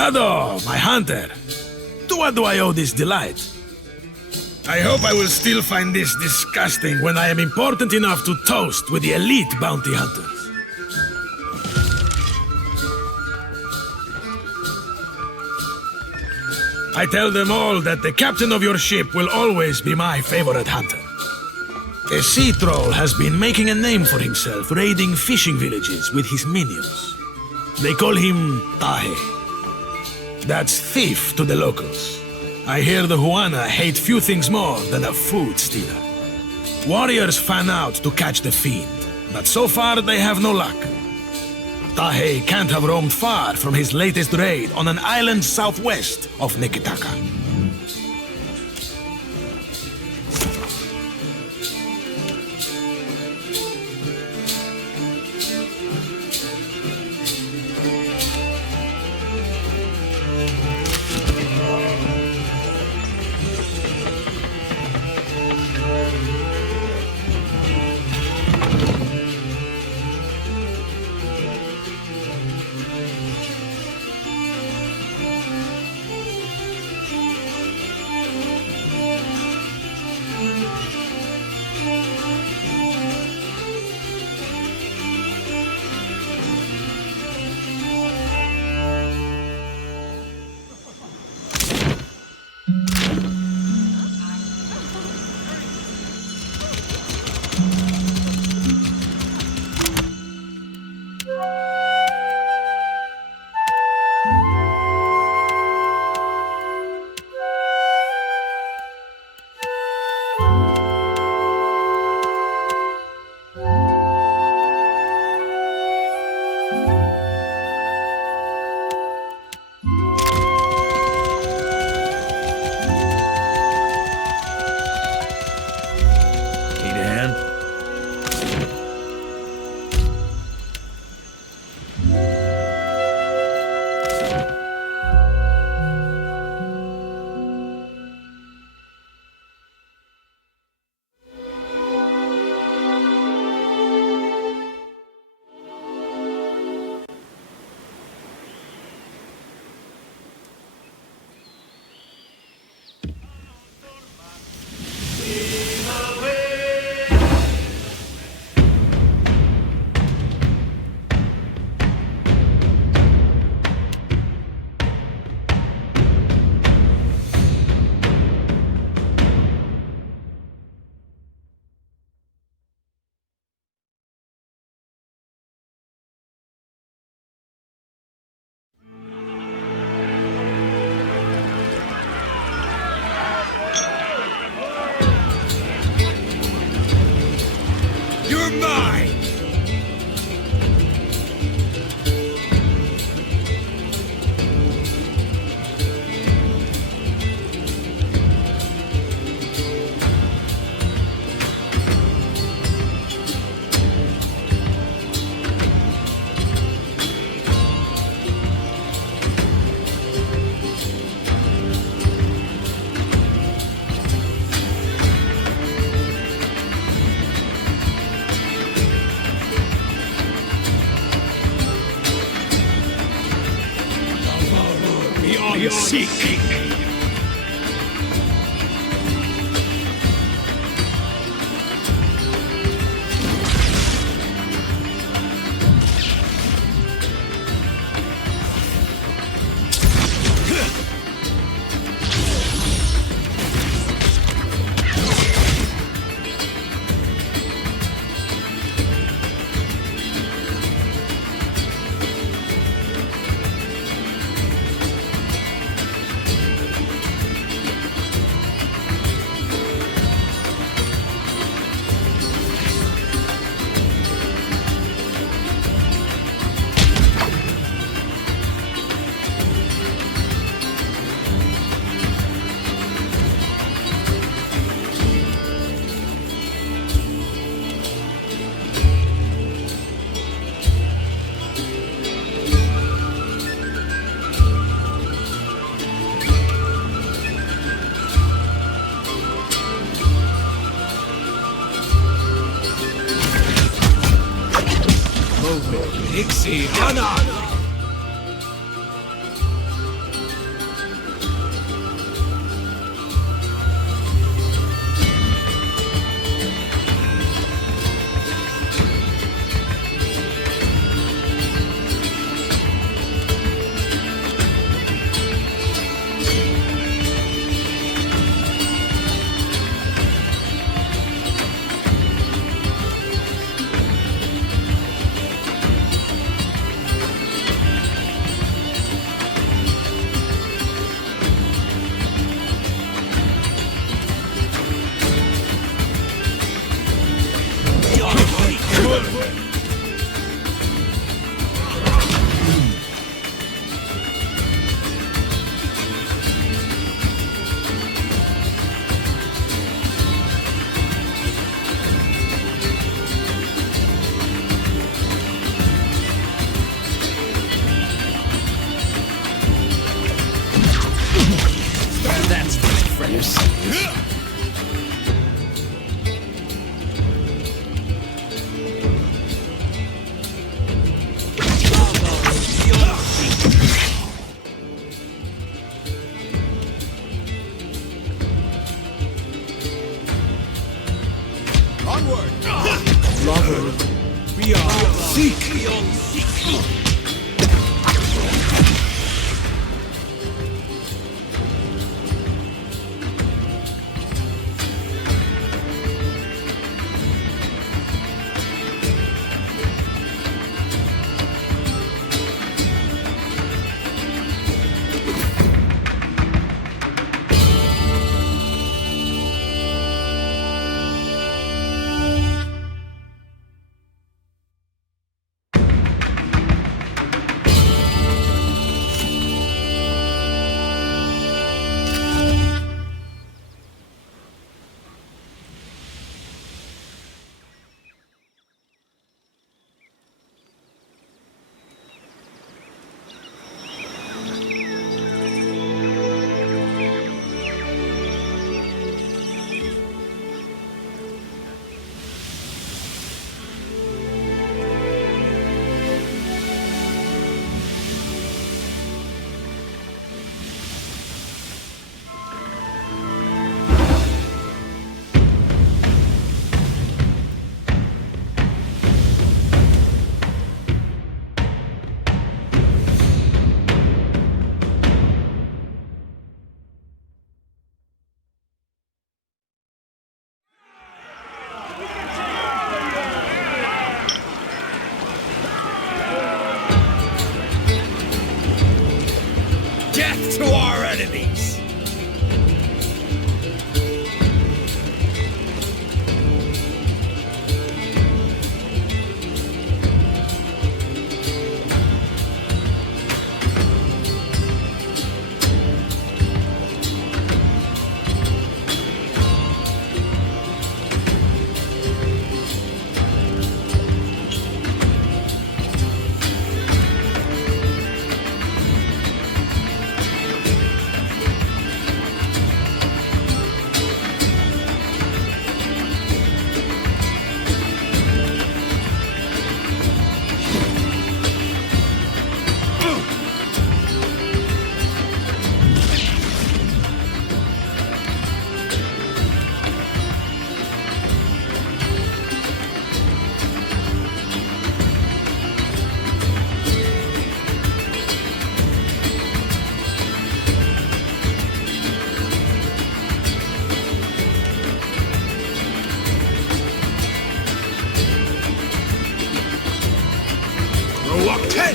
Ado, my hunter! To what do I owe this delight? I hope I will still find this disgusting when I am important enough to toast with the elite bounty hunters. I tell them all that the captain of your ship will always be my favorite hunter. A sea troll has been making a name for himself raiding fishing villages with his minions. They call him Tahe. That's thief to the locals. I hear the Huana hate few things more than a food stealer. Warriors fan out to catch the fiend, but so far they have no luck. Tahe can't have roamed far from his latest raid on an island southwest of Nikitaka. seek. Pixie Anna! That's for yourself. Onward! Lover, we are seek! walk 10!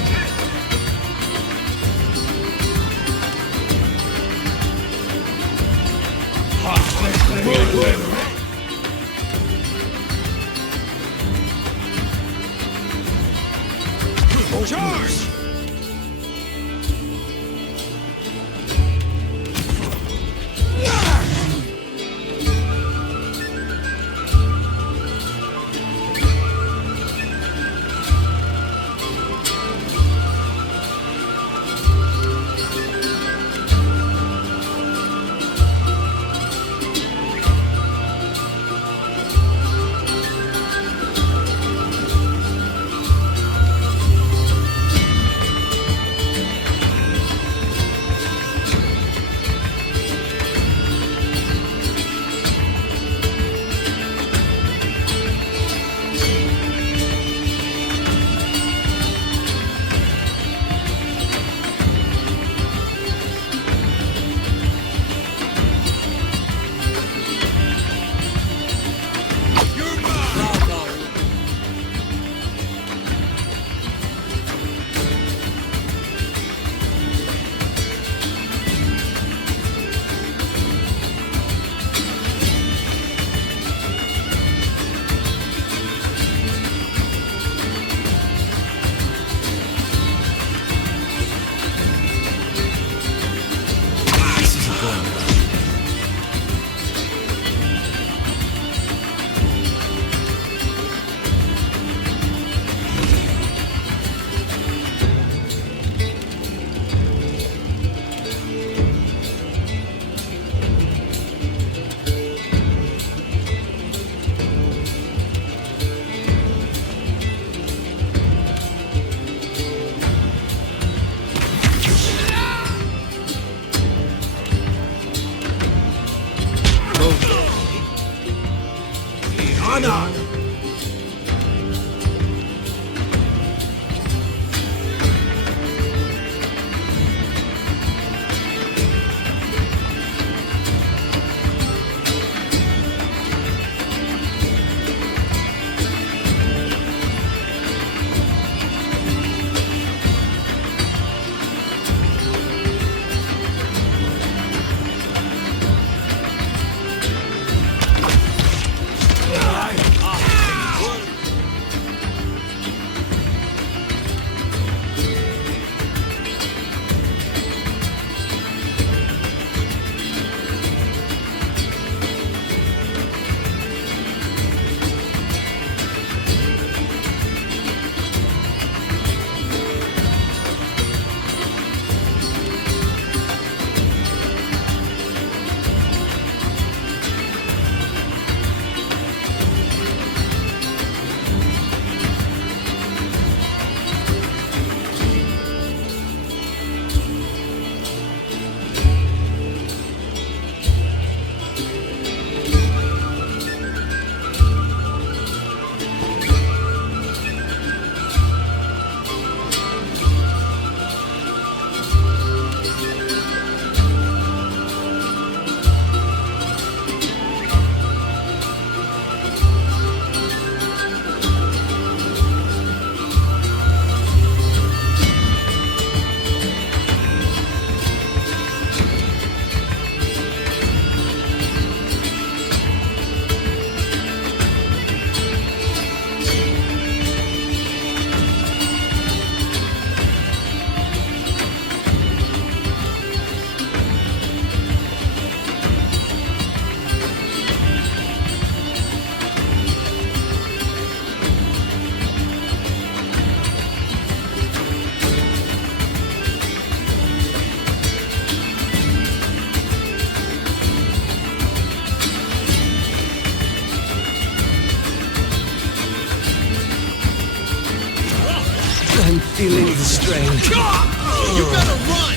Charge! I'm feeling the strain. You better run!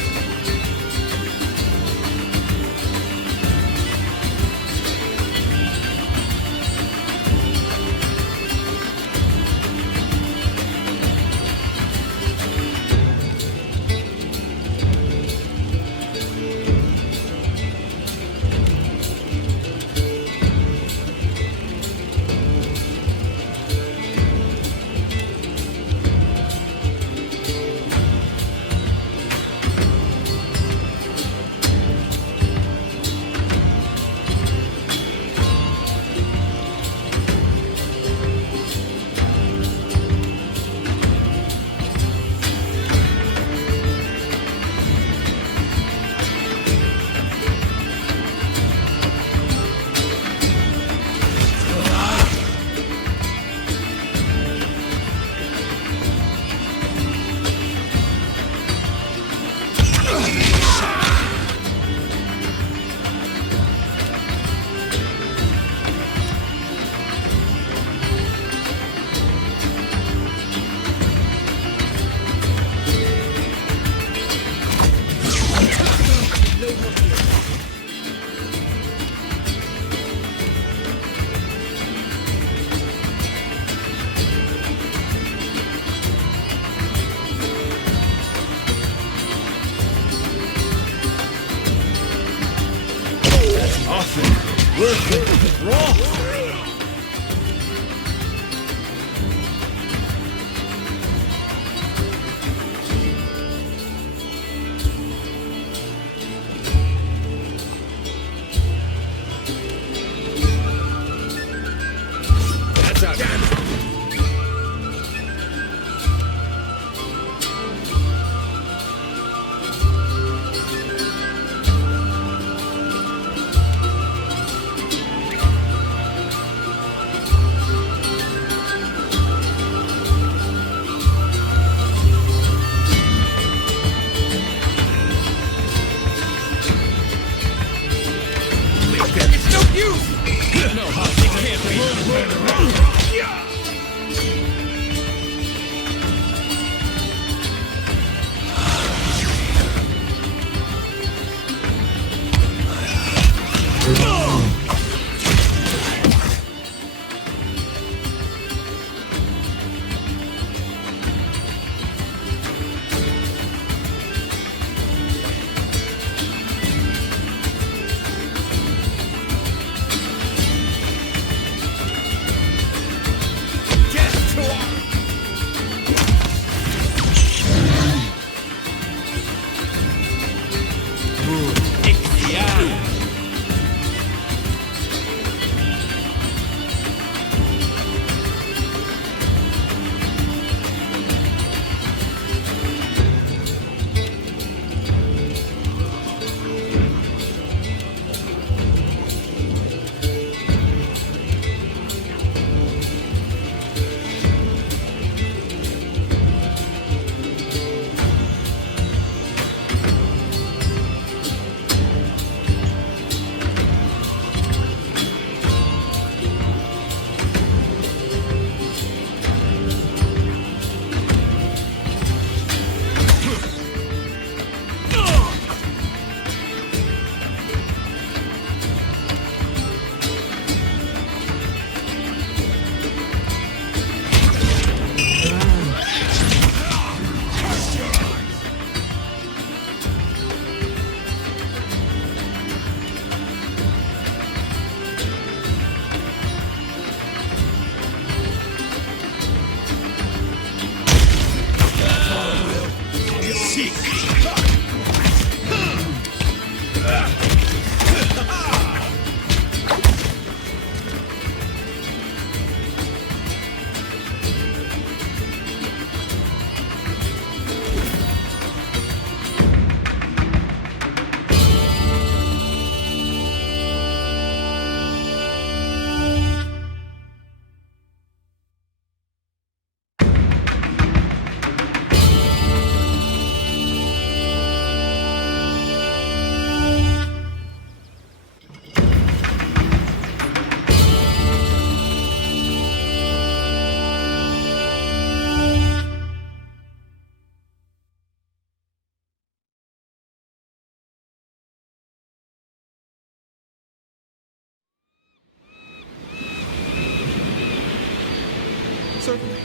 Certainly.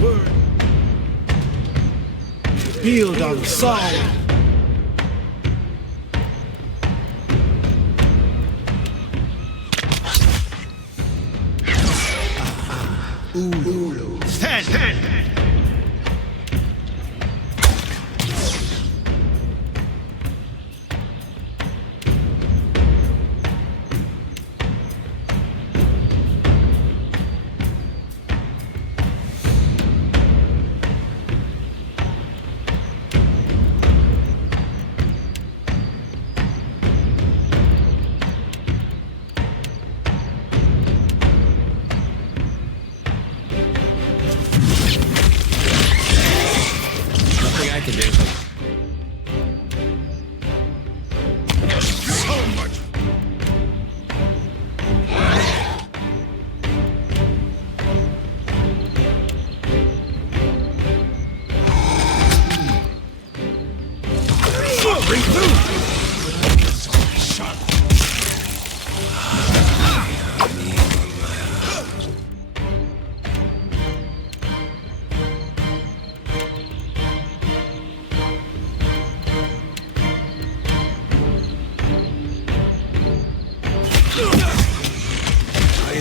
Word. Build on solid. Ulu. Stand.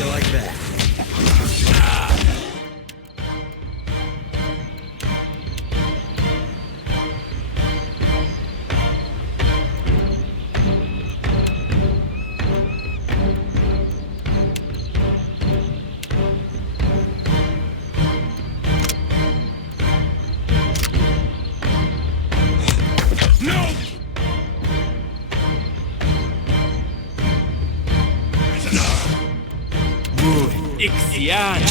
you like that? Ixian!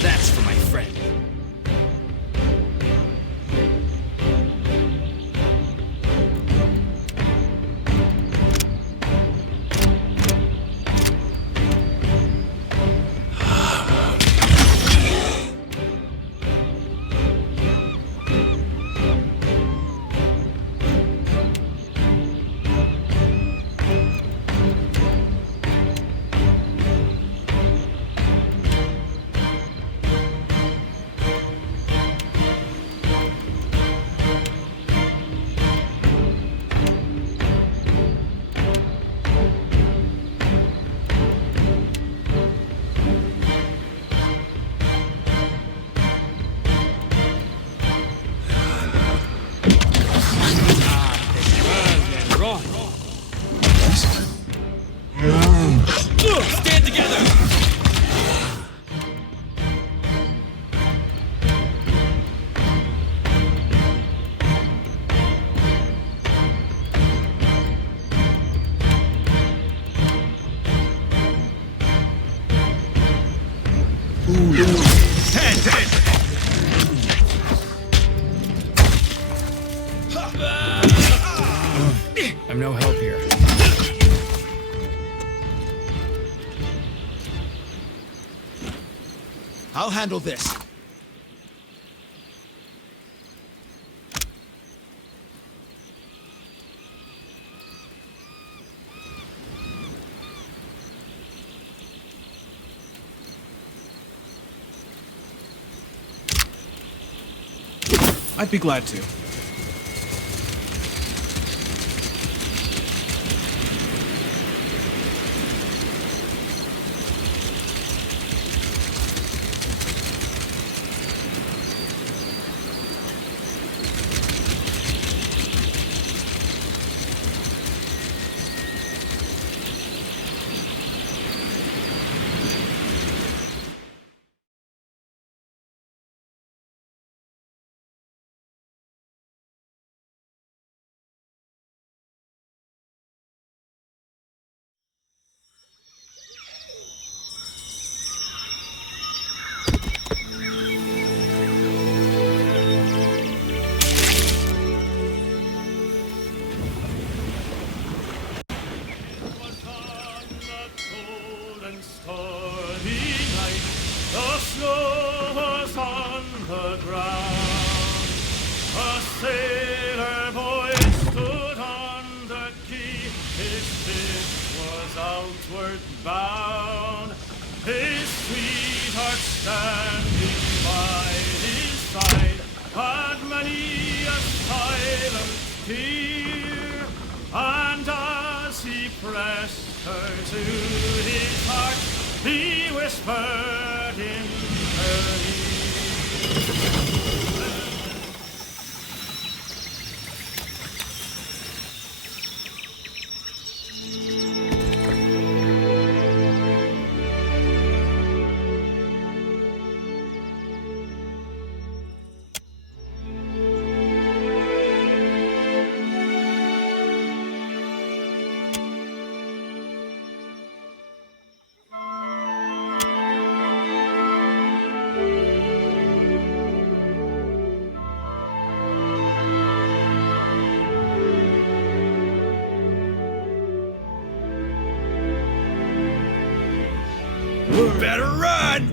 That's for my friend. Stand together! I'm no help here. I'll handle this. I'd be glad to. outward bound, his sweetheart standing by his side, had many a silent tear, and as he pressed her to his heart, he whispered in her ear. Better run!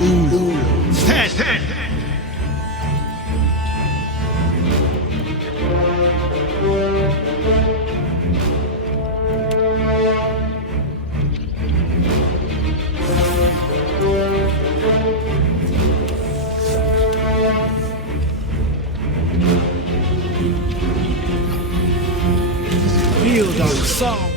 Stand! Field on song.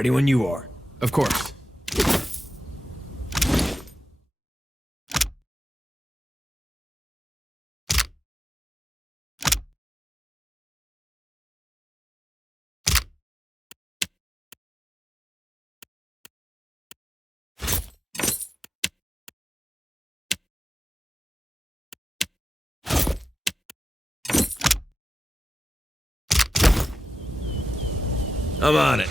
Ready when you are. Of course. I'm on it.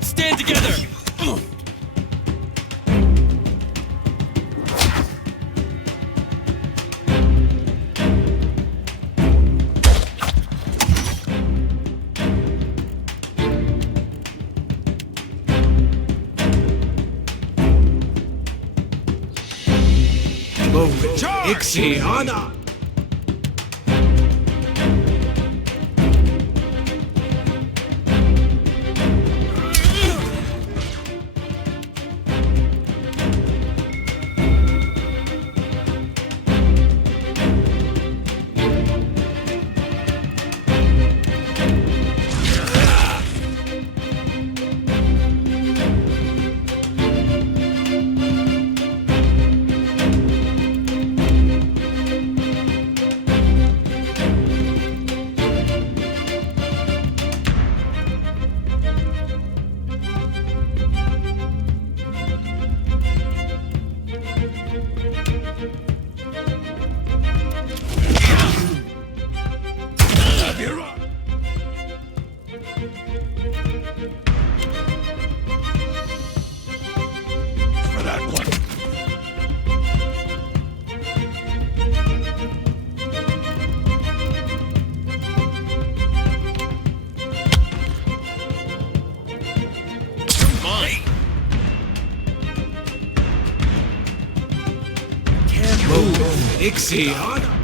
Stand together! Ixie, Anna! Ixie, Anna!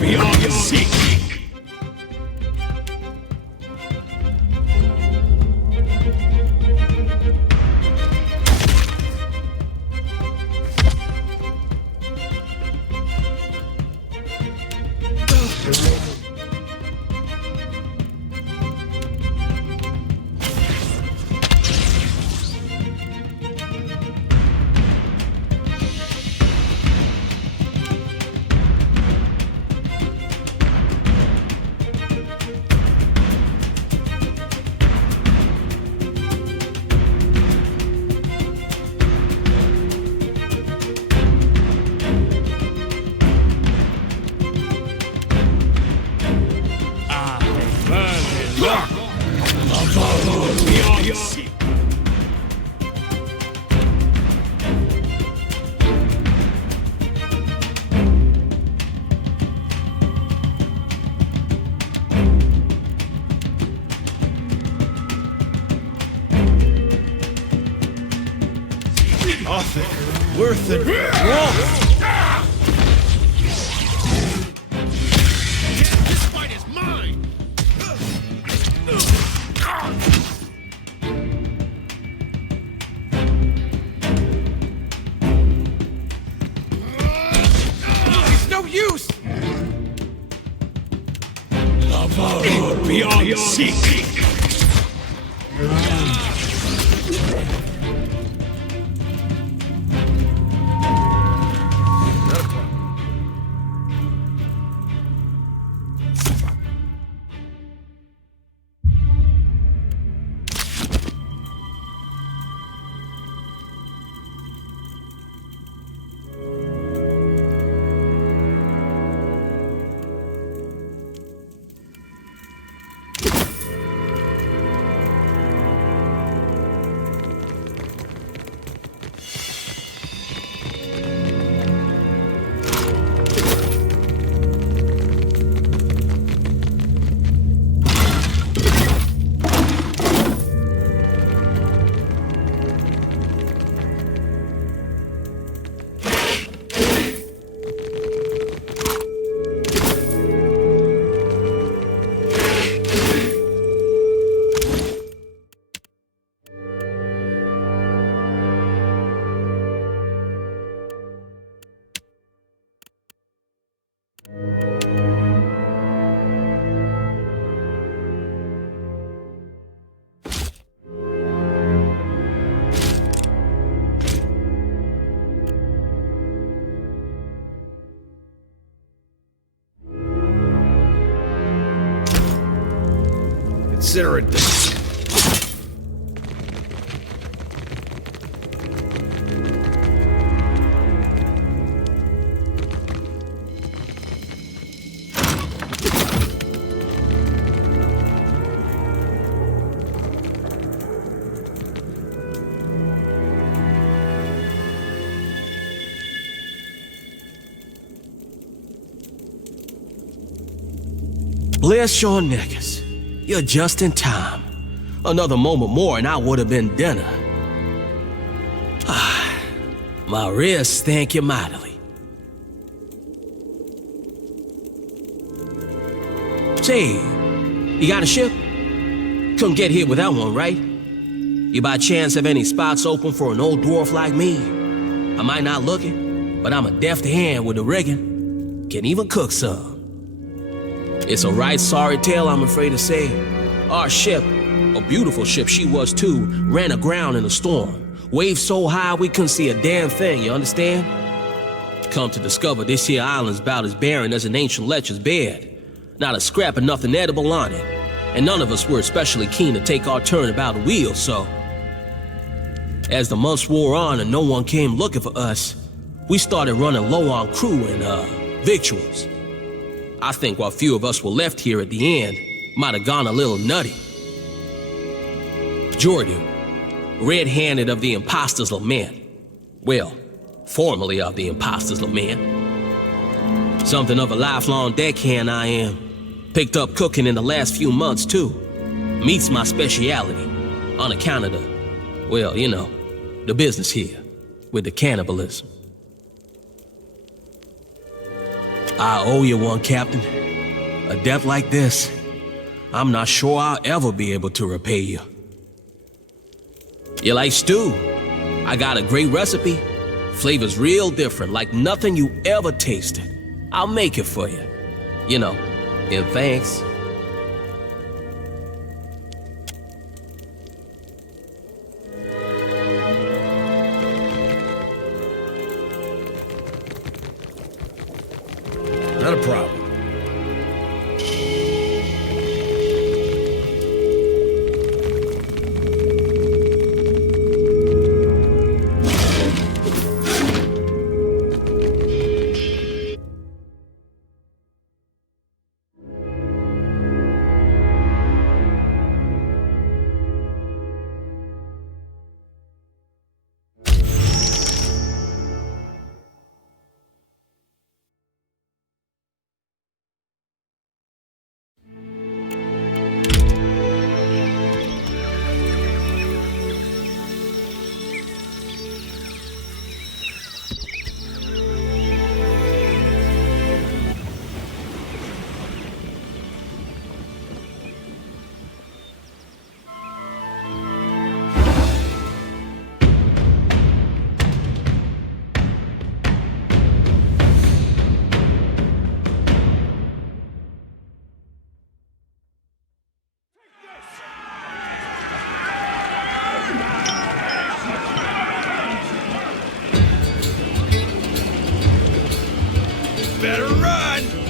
Beyond seek. Nothing worth it. This fight is mine! It's no use! Beyond seek. Consider it done. Bless your neckers. You're just in time. Another moment more and I would have been dinner. My wrists thank you mightily. Say, you got a ship? Couldn't get here without one, right? You by chance have any spots open for an old dwarf like me? I might not look it, but I'm a deft hand with the rigging. Can even cook some. It's a right sorry tale, I'm afraid to say. Our ship, a beautiful ship she was too, ran aground in a storm. Waves so high we couldn't see a damn thing, you understand? Come to discover this here island's about as barren as an ancient lecher's bed. Not a scrap of nothing edible on it. And none of us were especially keen to take our turn about the wheel, so... As the months wore on and no one came looking for us, we started running low on crew and, victuals. I think what few of us were left here at the end might have gone a little nutty. Jordan, red-handed of the Impostors Lament. Well, formerly of the Impostors Lament. Something of a lifelong deckhand I am. Picked up cooking in the last few months, too. Meat's my speciality, on account of the, well, you know, the business here, with the cannibalism. I owe you one, Captain. A debt like this, I'm not sure I'll ever be able to repay you. You like stew? I got a great recipe. Flavor's real different, like nothing you ever tasted. I'll make it for you. You know, in thanks. Not a problem. Better run!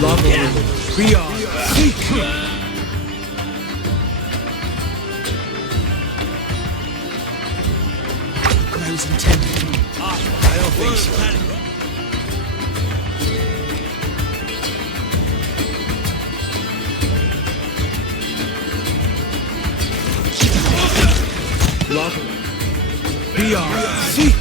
We are seek. I was intended. I don't think so. We are seek.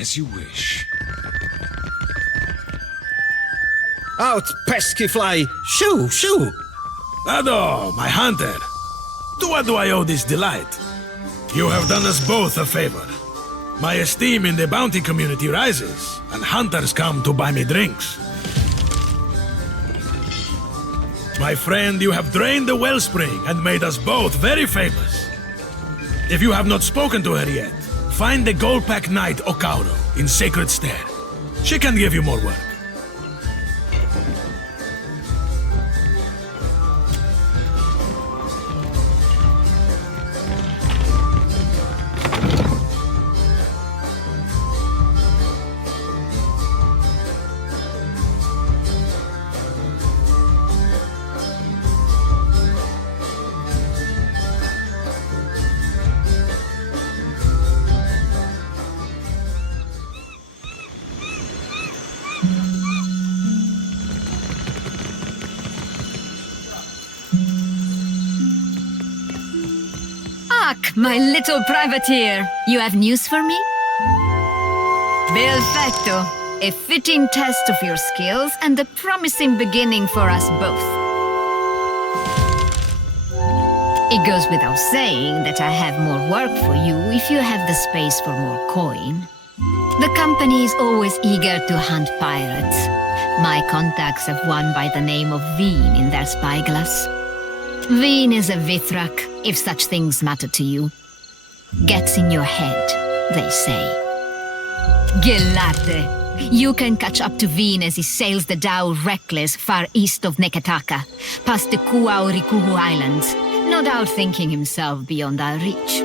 As you wish. Out, pesky fly! Shoo, shoo! Ado, my hunter. To what do I owe this delight? You have done us both a favor. My esteem in the bounty community rises, and hunters come to buy me drinks. My friend, you have drained the wellspring and made us both very famous. If you have not spoken to her yet, find the Goldpack Knight Okauro in Sacred Stair. She can give you more work. My little privateer, you have news for me? Perfetto. A fitting test of your skills and a promising beginning for us both. It goes without saying that I have more work for you if you have the space for more coin. The company is always eager to hunt pirates. My contacts have one by the name of Veen in their spyglass. Veen is a Vithrak, if such things matter to you. Gets in your head, they say. Gelate. You can catch up to Veen as he sails the Dao reckless far east of Nekataka, past the Kuaurikuhu Islands, no doubt thinking himself beyond our reach.